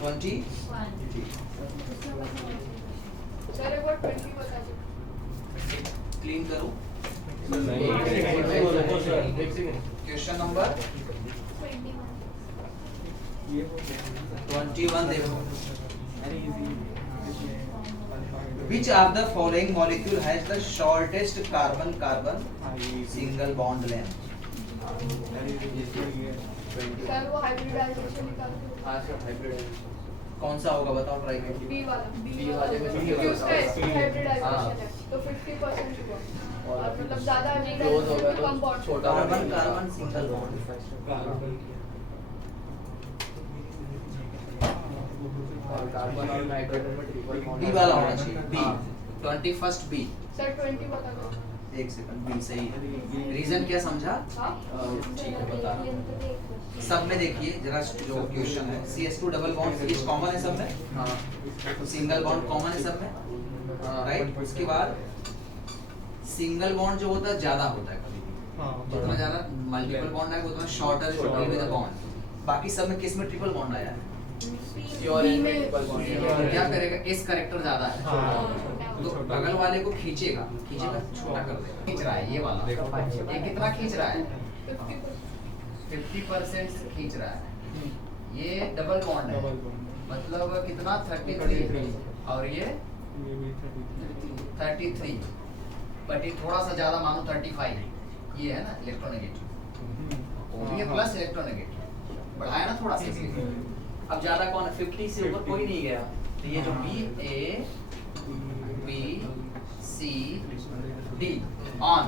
20 सर एक बार 20 बता दो क्लीन करूं क्वेश्चन नंबर 21 देखो, Very easy. which of the following molecule has the shortest carbon-carbon single bond length? Sir वो हाइब्रिडाइजेशन निकाल के हाँ सर हाइब्रिड कौन सा होगा बताओ, ट्राई करो। बी वाला बी वाले में क्योंकि उसका हाइब्रिडाइजेशन हाँ। है तो 50% हुआ और मतलब ज्यादा क्लोज होगा हाइब्रिडाइजेशन तो कम बॉन्ड छोटा कार्बन-कार्बन single bond। और कार्बन और नाइट्रोजन में ट्रिपल बॉन्ड बी वाला होना चाहिए, बी। हाँ। 21st B. सर 20 बता दो एक सेकंड, बी सही है। रीजन क्या समझा? हाँ ठीक है, बता रहा हूँ। सब में देखिए जरा जो क्वेश्चन है, CH2 double bond CH common है सब में, हाँ तो सिंगल बॉन्ड कॉमन है सब में, राइट। उसके बाद सिंगल बॉन्ड जो होता है ज्यादा होता है कभी भी, जितना ज्यादा मल्टीपल बॉन्ड है उतना shorter will be the bond. बाकी सब में किस में ट्रिपल बॉन्ड आया है? प्योर बी में में ट्रिपल बॉन्ड तो क्या करेगा, इस करेक्टर ज्यादा है हाँ। तो बगल वाले को खींचेगा, छोटा कर देगा। खींच रहा है ये वाला, ये कितना खींच रहा है? 50% से खींच रहा है। ये डबल बॉन्ड है, मतलब कितना 33 और ये 33, बट ये थोड़ा सा ज्यादा मानो 35। ये है ना इलेक्ट्रोनेगेटिव, वो भी है प्लस इलेक्ट्रोनेगेटिव, बढ़ाया ना थोड़ा सा इसलिए। अब ज्यादा कौन है? 50 से ऊपर कोई नहीं गया, तो ये जो BA BC D on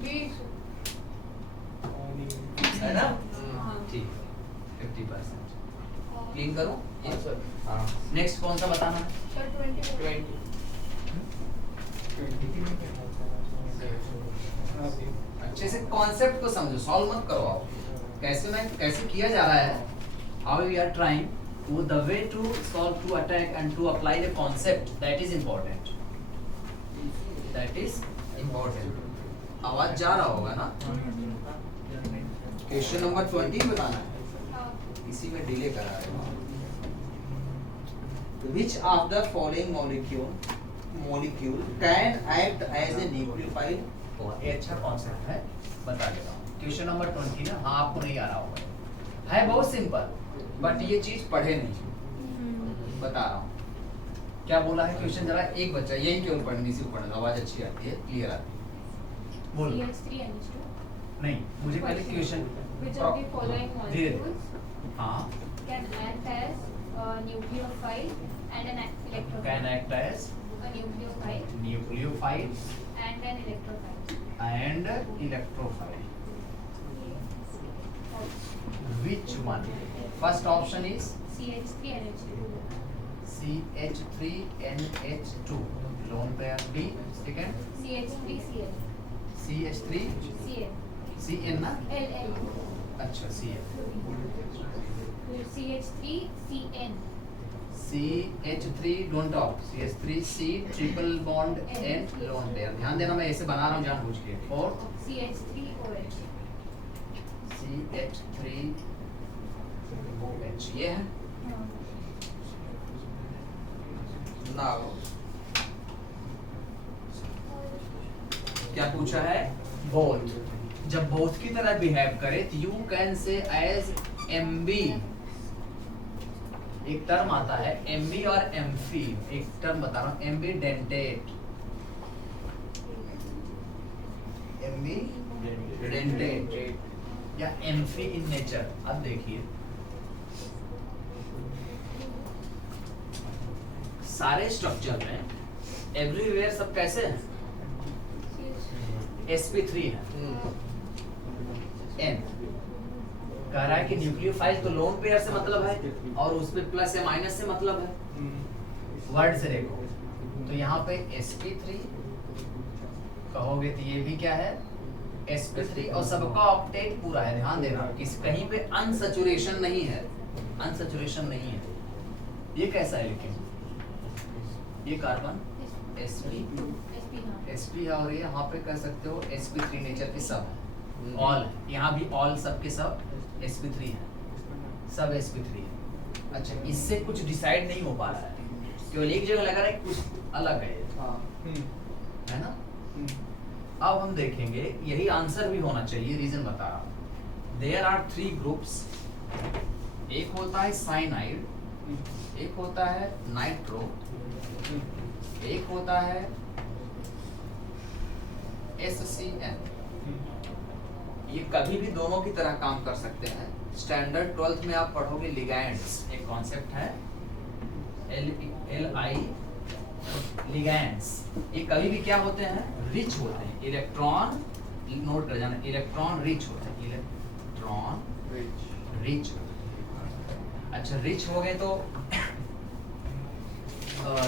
B है ना? हाँ। ठीक, 50%। क्लीन करो हाँ सर हाँ। नेक्स्ट कौन सा बताना है? सर 20 20 अच्छे से कॉन्सेप्ट को समझो, सॉल्व मत करो आप। कैसे किया जा रहा है, how we are trying to the way to solve, to attack and to apply the concept, that is important, that is important। आवाज जा रहा होगा ना? क्वेश्चन नंबर 20 बताना है, इसी में डिले करा है। Which of the following molecule can act as a nucleophile? ये अच्छा कॉन्सेप्ट है, बता देता हूँ। क्वेश्चन नंबर 20 ना, हाँ आपको नहीं आ रहा होगा, है बहुत सिंपल, बट ये चीज पढ़े नहीं, बता रहा हूँ। क्या बोला है क्वेश्चन, जरा एक बच्चा यही केवल पढ़ने से पढ़ना, आवाज अच्छी आती है, क्लियर आती है। बोलो। नहीं, मुझे पहले question Which of the following धीरे molecules हाँ, can act as a nucleophile and an electrophile? can act as A nucleophile nucleophile and an electrophile. and electrophile. Which one? First option is CH3NH2. CH3NH2, lone pair B. Second CH3Cl. CH3 Cl. CN ना? L. अच्छा CN। CH3CN. CH3 don't talk, CH3C triple bond N lone pair। ध्यान देना, मैं ऐसे बना रहा हूँ जानबूझ के। और CH3OH. CH3OH ये है। नाउ क्या पूछा है? बोथ। जब बोथ की तरह बिहेव करे तो you can say as MB। एक टर्म आता है MB और MF, एक टर्म बता रहा हूँ, MB डेंटेट, MB डेंटेट या MF इन नेचर। अब देखिए सारे स्ट्रक्चर में एवरीवेयर सब कैसे हैं? sp3 है। N कह रहा है कि न्यूक्लियोफाइल तो लोन पेयर से मतलब है और उस पे प्लस या माइनस से मतलब है, वर्ड से देखो तो यहाँ पे sp3 कहोगे तो ये भी क्या है? sp3 और सबका ऑक्टेट पूरा है। ध्यान देना किस कहीं पे अनसैचुरेशन नहीं है, अनसैचुरेशन नहीं है। ये कैसा है लेकिन? ये कार्बन sp है और ये यहाँ पे कह सकते हो sp3 नेचर के सब है, ऑल यहाँ भी ऑल सब के सब sp3 है, सब sp3 है। अच्छा, इससे कुछ डिसाइड नहीं हो पा रहा है, केवल एक जगह लगा रहा है कुछ अलग है ना? अब हम देखेंगे, यही आंसर भी होना चाहिए, रीजन बता रहा हूँ। देयर आर 3 ग्रुप्स एक होता है साइनाइड, एक होता है नाइट्रो, एक होता है SCN। ये कभी भी दोनों की तरह काम कर सकते हैं। स्टैंडर्ड 12th में आप पढ़ोगे लिगैंड्स, एक कॉन्सेप्ट है LI लिगैंड्स। ये कभी भी क्या होते हैं, रिच होते हैं, इलेक्ट्रॉन, नोट कर जाना, इलेक्ट्रॉन रिच होते हैं, इलेक्ट्रॉन रिच। अच्छा रिच हो गए तो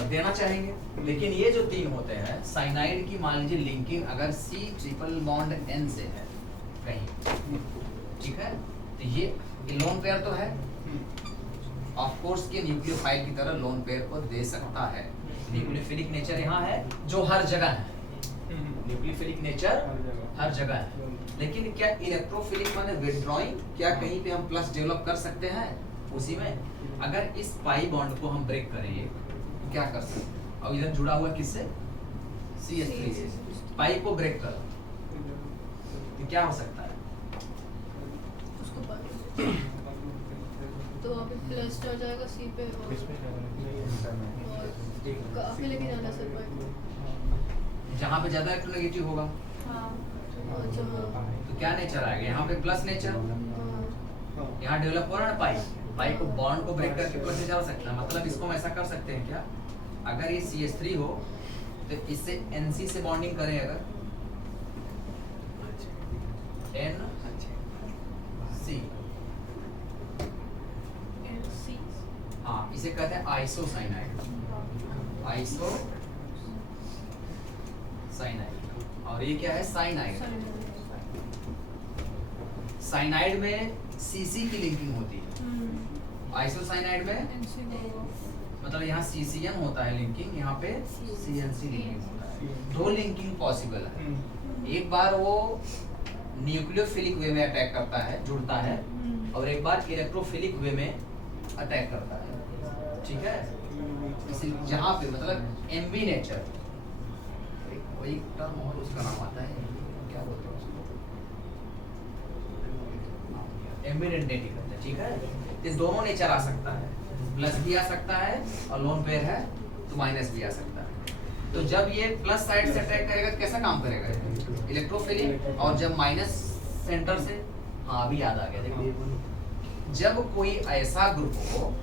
देना चाहेंगे, लेकिन ये जो तीन होते हैं साइनाइड की, मान लीजिए लिंकिंग अगर C ट्रिपल बॉन्ड N से है कहीं, ठीक है, तो ये लोन पेयर तो है, ऑफ कोर्स के न्यूक्लियोफाइल की तरह लोन पेयर को दे सकता है। न्यूक्लियोफिलिक नेचर यहाँ है जो हर जगह है, न्यूक्लियोफिलिक नेचर हर जगह है, लेकिन क्या इलेक्ट्रोफिलिक माने विथड्रॉइंग, क्या कहीं पे हम प्लस डेवलप कर सकते हैं उसी में? अगर इस पाई बॉन्ड को हम ब्रेक करें तो क्या कर सकते हैं? और इधर जुड़ा हुआ किससे, CH3 से, पाई को ब्रेक कर तो क्या हो सकता है? उसको तो वहाँ पे प्लस आ जाएगा C पे और काफी लेके जाना सर पाई जहाँ पे ज्यादा इलेक्ट्रोनेगेटिव होगा तो क्या नेचर आएगा? यहाँ पे प्लस नेचर, यहाँ डेवलप हो रहा है ना पाई को बॉन्ड को ब्रेक करके प्लस नेचर हो सकता है। मतलब इसको हम ऐसा कर सकते हैं क्या, अगर ये CH3 हो तो इससे NC से बॉन्डिंग करें, अगर NC, हाँ इसे कहते हैं आइसोसाइनाइड, आइसोसाइनाइड। और ये क्या है, साइनाइड। साइनाइड में CC की लिंकिंग होती है, आइसोसाइनाइड में मतलब यहाँ CCN होता है लिंकिंग, यहाँ पे CNC लिंकिंग होता है। दो लिंकिंग पॉसिबल है, एक बार वो न्यूक्लियोफिलिक वे में अटैक करता है, जुड़ता है, और एक बार इलेक्ट्रोफिलिक वे में अटैक करता है, ठीक है। इसी जहाँ पे मतलब एम्बी नेचर, वही टर्म और उसका नाम आता है, क्या बोलते हैं उसको, एम्बिडेंटिटी कहते हैं, ठीक है। ये दोनों नेचर आ सकता है, प्लस भी आ सकता है और लोन पेयर है तो माइनस भी आ सकता है। तो जब ये प्लस साइड से अटैक करेगा तो कैसा काम करेगा, इलेक्ट्रोफिलिक, और जब माइनस सेंटर से, हाँ अभी याद आ गया, देखो जब कोई ऐसा ग्रुप हो,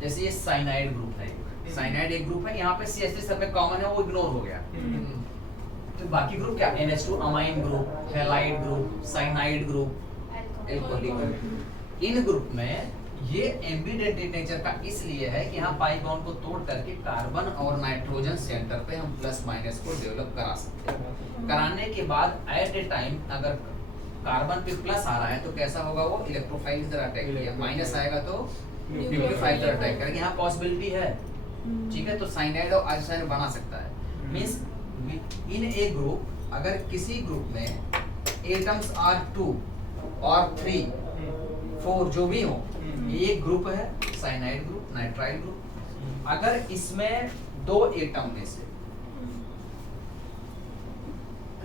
जैसे ये साइनाइड ग्रुप है, साइनाइड एक ग्रुप है, यहाँ पे CH3 सब में कॉमन है, वो इग्नोर हो गया, तो बाकी ग्रुप क्या, NH2 amine group, halide group, cyanide group, alcoholic group. इन ग्रुप में ये एम्बिडेंटिटी नेचर का इसलिए है कि यहाँ पाई बॉन्ड को तोड़ करके कार्बन और नाइट्रोजन सेंटर पे हम प्लस माइनस को डेवलप करा सकते हैं। कराने के बाद एट ए टाइम अगर कार्बन पे प्लस आ रहा है तो कैसा होगा, वो इलेक्ट्रोफाइल की तरह अटैक किया, माइनस आएगा तो न्यूक्लियोफाइल की तरह अटैक करेगा। यहाँ पॉसिबिलिटी है, ठीक है। तो साइनाइड और आइसोसाइनाइड बना सकता है। मींस इन ए ग्रुप अगर किसी ग्रुप में एटम्स आर 2 और 3 4 जो भी हो, ये ग्रुप है साइनाइड ग्रुप, नाइट्राइल ग्रुप। अगर इसमें दो एटम में से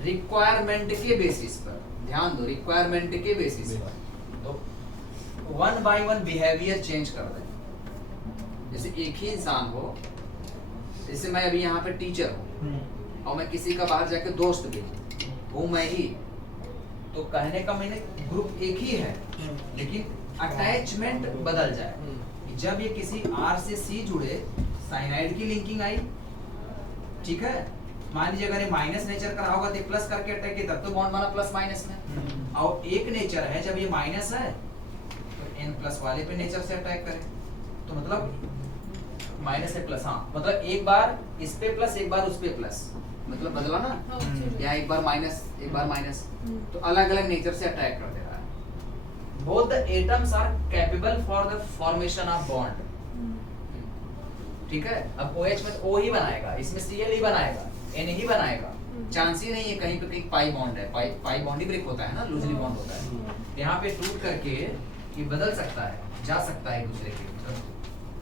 रिक्वायरमेंट के बेसिस पर, ध्यान दो, रिक्वायरमेंट के बेसिस पर, तो 1 बाय 1 बिहेवियर चेंज कर दें। जैसे एक ही इंसान हो, जैसे मैं अभी यहाँ पे टीचर हूँ और मैं किसी का बाहर जाके दोस्त भी हूँ मैं ही, तो कहने का मैंने ग्रुप एक ही है लेकिन अटैचमेंट बदल जाए। जब ये किसी R से C जुड़े, साइनाइड की लिंकिंग आई, ठीक है। मान लीजिए अगर ये माइनस नेचर का होगा तो प्लस करके अटैक किया, तब तो बॉन्ड बना प्लस माइनस में। और एक नेचर है, जब ये माइनस है तो N प्लस वाले पे नेचर से अटैक करे, तो मतलब माइनस से प्लस, हाँ मतलब एक बार इस पे प्लस एक बार उस पे प्लस, मतलब बदला ना, या एक बार माइनस एक बार माइनस, तो अलग अलग नेचर से अटैक कर दे रहा है। Both the atoms are capable for the formation of bond, ठीक है। अब OH में O ही बनाएगा, इसमें Cl ही बनाएगा, N ही बनाएगा, चांस ही नहीं है कहीं पे कहीं पाई बॉन्ड है, पाई बॉन्ड ही ब्रेक होता है ना, लूजली बॉन्ड होता है। यहाँ पे टूट करके ये बदल सकता है, जा सकता है एक दूसरे के,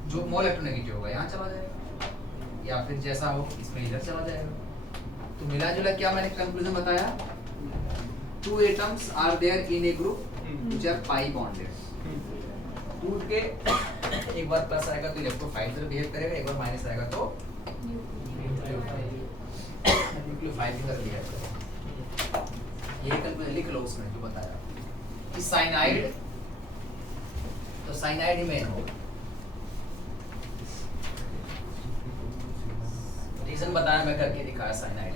जो मोल इलेक्ट्रोनेगेटिव होगा यहाँ चला जाएगा, या फिर जैसा हो इसमें इधर चला जाएगा। तो मिला जुला क्या मैंने कंक्लूजन बताया, 2 atoms are there in a group which are pi bonded. टूट के एक बार प्लस आएगा तो इलेक्ट्रोफाइल से बिहेव करेगा, एक बार माइनस आएगा तो न्यूक्लियोफाइल की तरह बिहेव करेगा। ये कंक्लूजन लिख लो उसमें जो बताया कि साइनाइड, तो साइनाइड ही मेन होगा। रीजन बताया मैं करके दिखाया साइनाइड।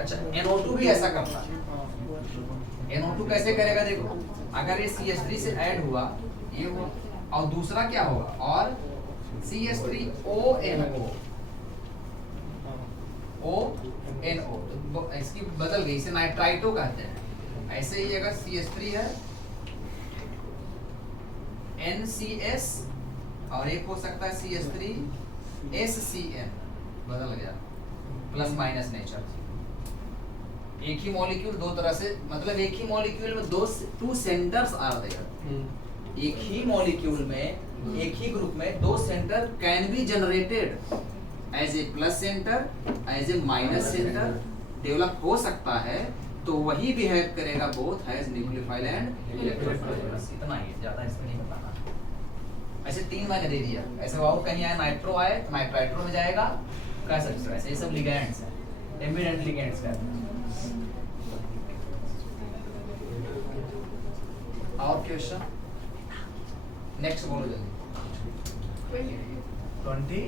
अच्छा NO2 भी ऐसा करता है। NO2 कैसे करेगा देखो, अगर ये CH3 से ऐड हुआ ये हुआ, और दूसरा क्या होगा और CH3ONO ONO, तो इसकी बदल गई, इसे नाइट्राइटो कहते हैं। ऐसे ही अगर CH3 है NCS और एक हो सकता है CH3SCN, बदल गया प्लस माइनस नेचर। एक ही मॉलिक्यूल दो तरह से, मतलब एक ही मॉलिक्यूल में टू सेंटर्स आर देयर। एक ही मॉलिक्यूल में, एक ही ग्रुप में दो centre can be generated as a plus centre, as a minus centre develop हो सकता है, तो वही बिहेव करेगा both as nucleophile and electrophile. इतना ही, ज्यादा इसमें नहीं बताना। ऐसे तीन मैंने दे दिया, ऐसे वाओ कहीं आए नाइट्रो आए तो नाइट्राइट्रो में जाएगा, कह सकते हो ऐसे। ये सब लिगेंड्स हैं, एम्बिडेंट लिगेंड्स कहते हैं। और क्वेश्चन नेक्स्ट बोलो जल्दी। 23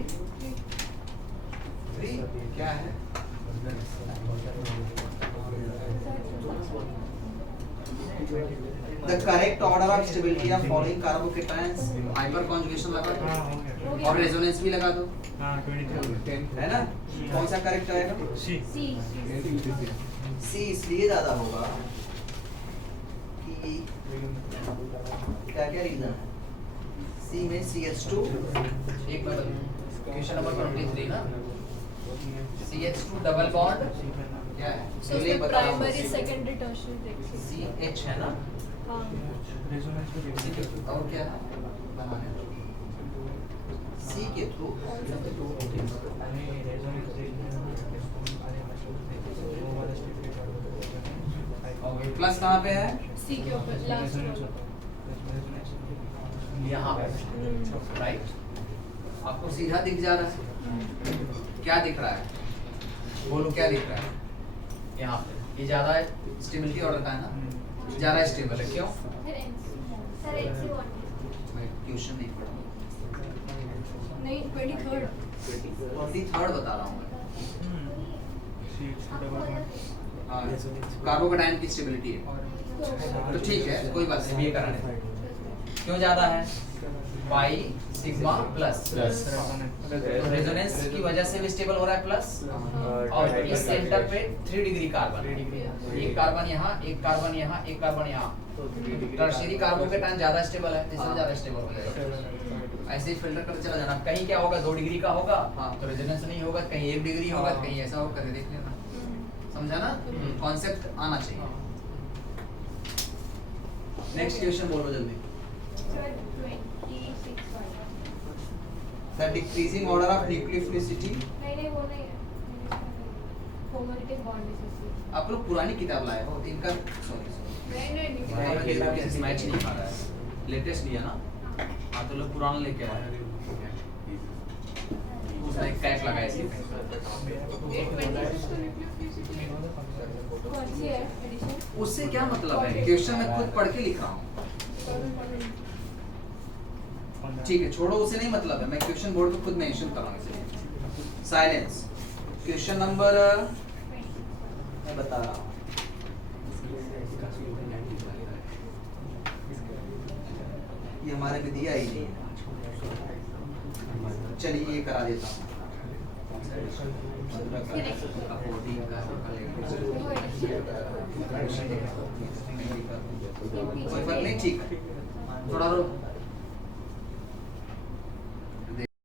क्या है? The correct order of stability of following carbocations, hyperconjugation लगा दो और रेजोनेंस भी लगा दो, है ना? कौन सा करेक्ट आएगा? C इसलिए ज्यादा होगा कि क्या क्या रीजन है? C में CH2 एक में क्वेश्चन नंबर 23 ना, CH2 डबल बॉन्ड क्या है? So उसमें प्राइमरी सेकेंडरी टर्शियरी देखिए। CH है ना? हाँ। और क्या बनाने? C के थ्रू प्लस कहाँ पे है? C के ऊपर लास्ट यहाँ पे, राइट? आपको सीधा दिख जा रहा है? क्या दिख रहा है? बोलो क्या दिख रहा है? यहाँ पे ये ज्यादा स्टेबिलिटी ऑर्डर का है ना, ज्यादा स्टेबल है। क्यों? ट्यूशन नहीं पढ़ा, नहीं 23rd 23rd बता रहा हूँ मैं। कार्बोकेटाइन की स्टेबिलिटी है तो ठीक है, कोई बात नहीं, ये कराने क्यों ज्यादा है? पाई सिग्मा प्लस, तो रेजोनेंस की वजह से भी स्टेबल हो रहा है प्लस, और इस सेंटर पे 3 डिग्री कार्बन, एक कार्बन यहाँ, एक कार्बन यहाँ, एक कार्बन यहाँ, टर्शियरी कार्बोकेटाइन ज्यादा स्टेबल है, इससे ज्यादा स्टेबल हो जाएगा। ऐसे ही फिल्टर करते चला जाना। कहीं क्या होगा 2 डिग्री का होगा तो रेजोनेंस नहीं होगा, कहीं 1 डिग्री होगा, कहीं ऐसा होगा, करके देख लेना। समझा ना? कॉन्सेप्ट आना चाहिए। नेक्स्ट क्वेश्चन बोलो जल्दी। The decreasing order of nucleophilicity। नहीं वो नहीं है, कोमोलिटिव बॉन्ड है। आप लोग पुरानी किताब लाए हो, इनका सॉरी नहीं मैच नहीं खा रहा है, लेटेस्ट लिया ना? हाँ तो लोग पुराना लेके आए, उसने एक कैप लगाया इसके पे। कौन सी है एडिशन? उससे क्या मतलब है? क्वेश्चन मैं खुद पढ़ के लिख रहा हूँ। ठीक है, छोड़ो, उसे नहीं मतलब है, मैं क्वेश्चन बोर्ड पे खुद मेंशन कर रहा हूँ इसलिए। साइलेंस। क्वेश्चन नंबर मैं बता रहा हूँ, ये हमारे में दिया ही नहीं है। चलिए ये करा देता हूँ। कोई फर्क नहीं, ठीक है, थोड़ा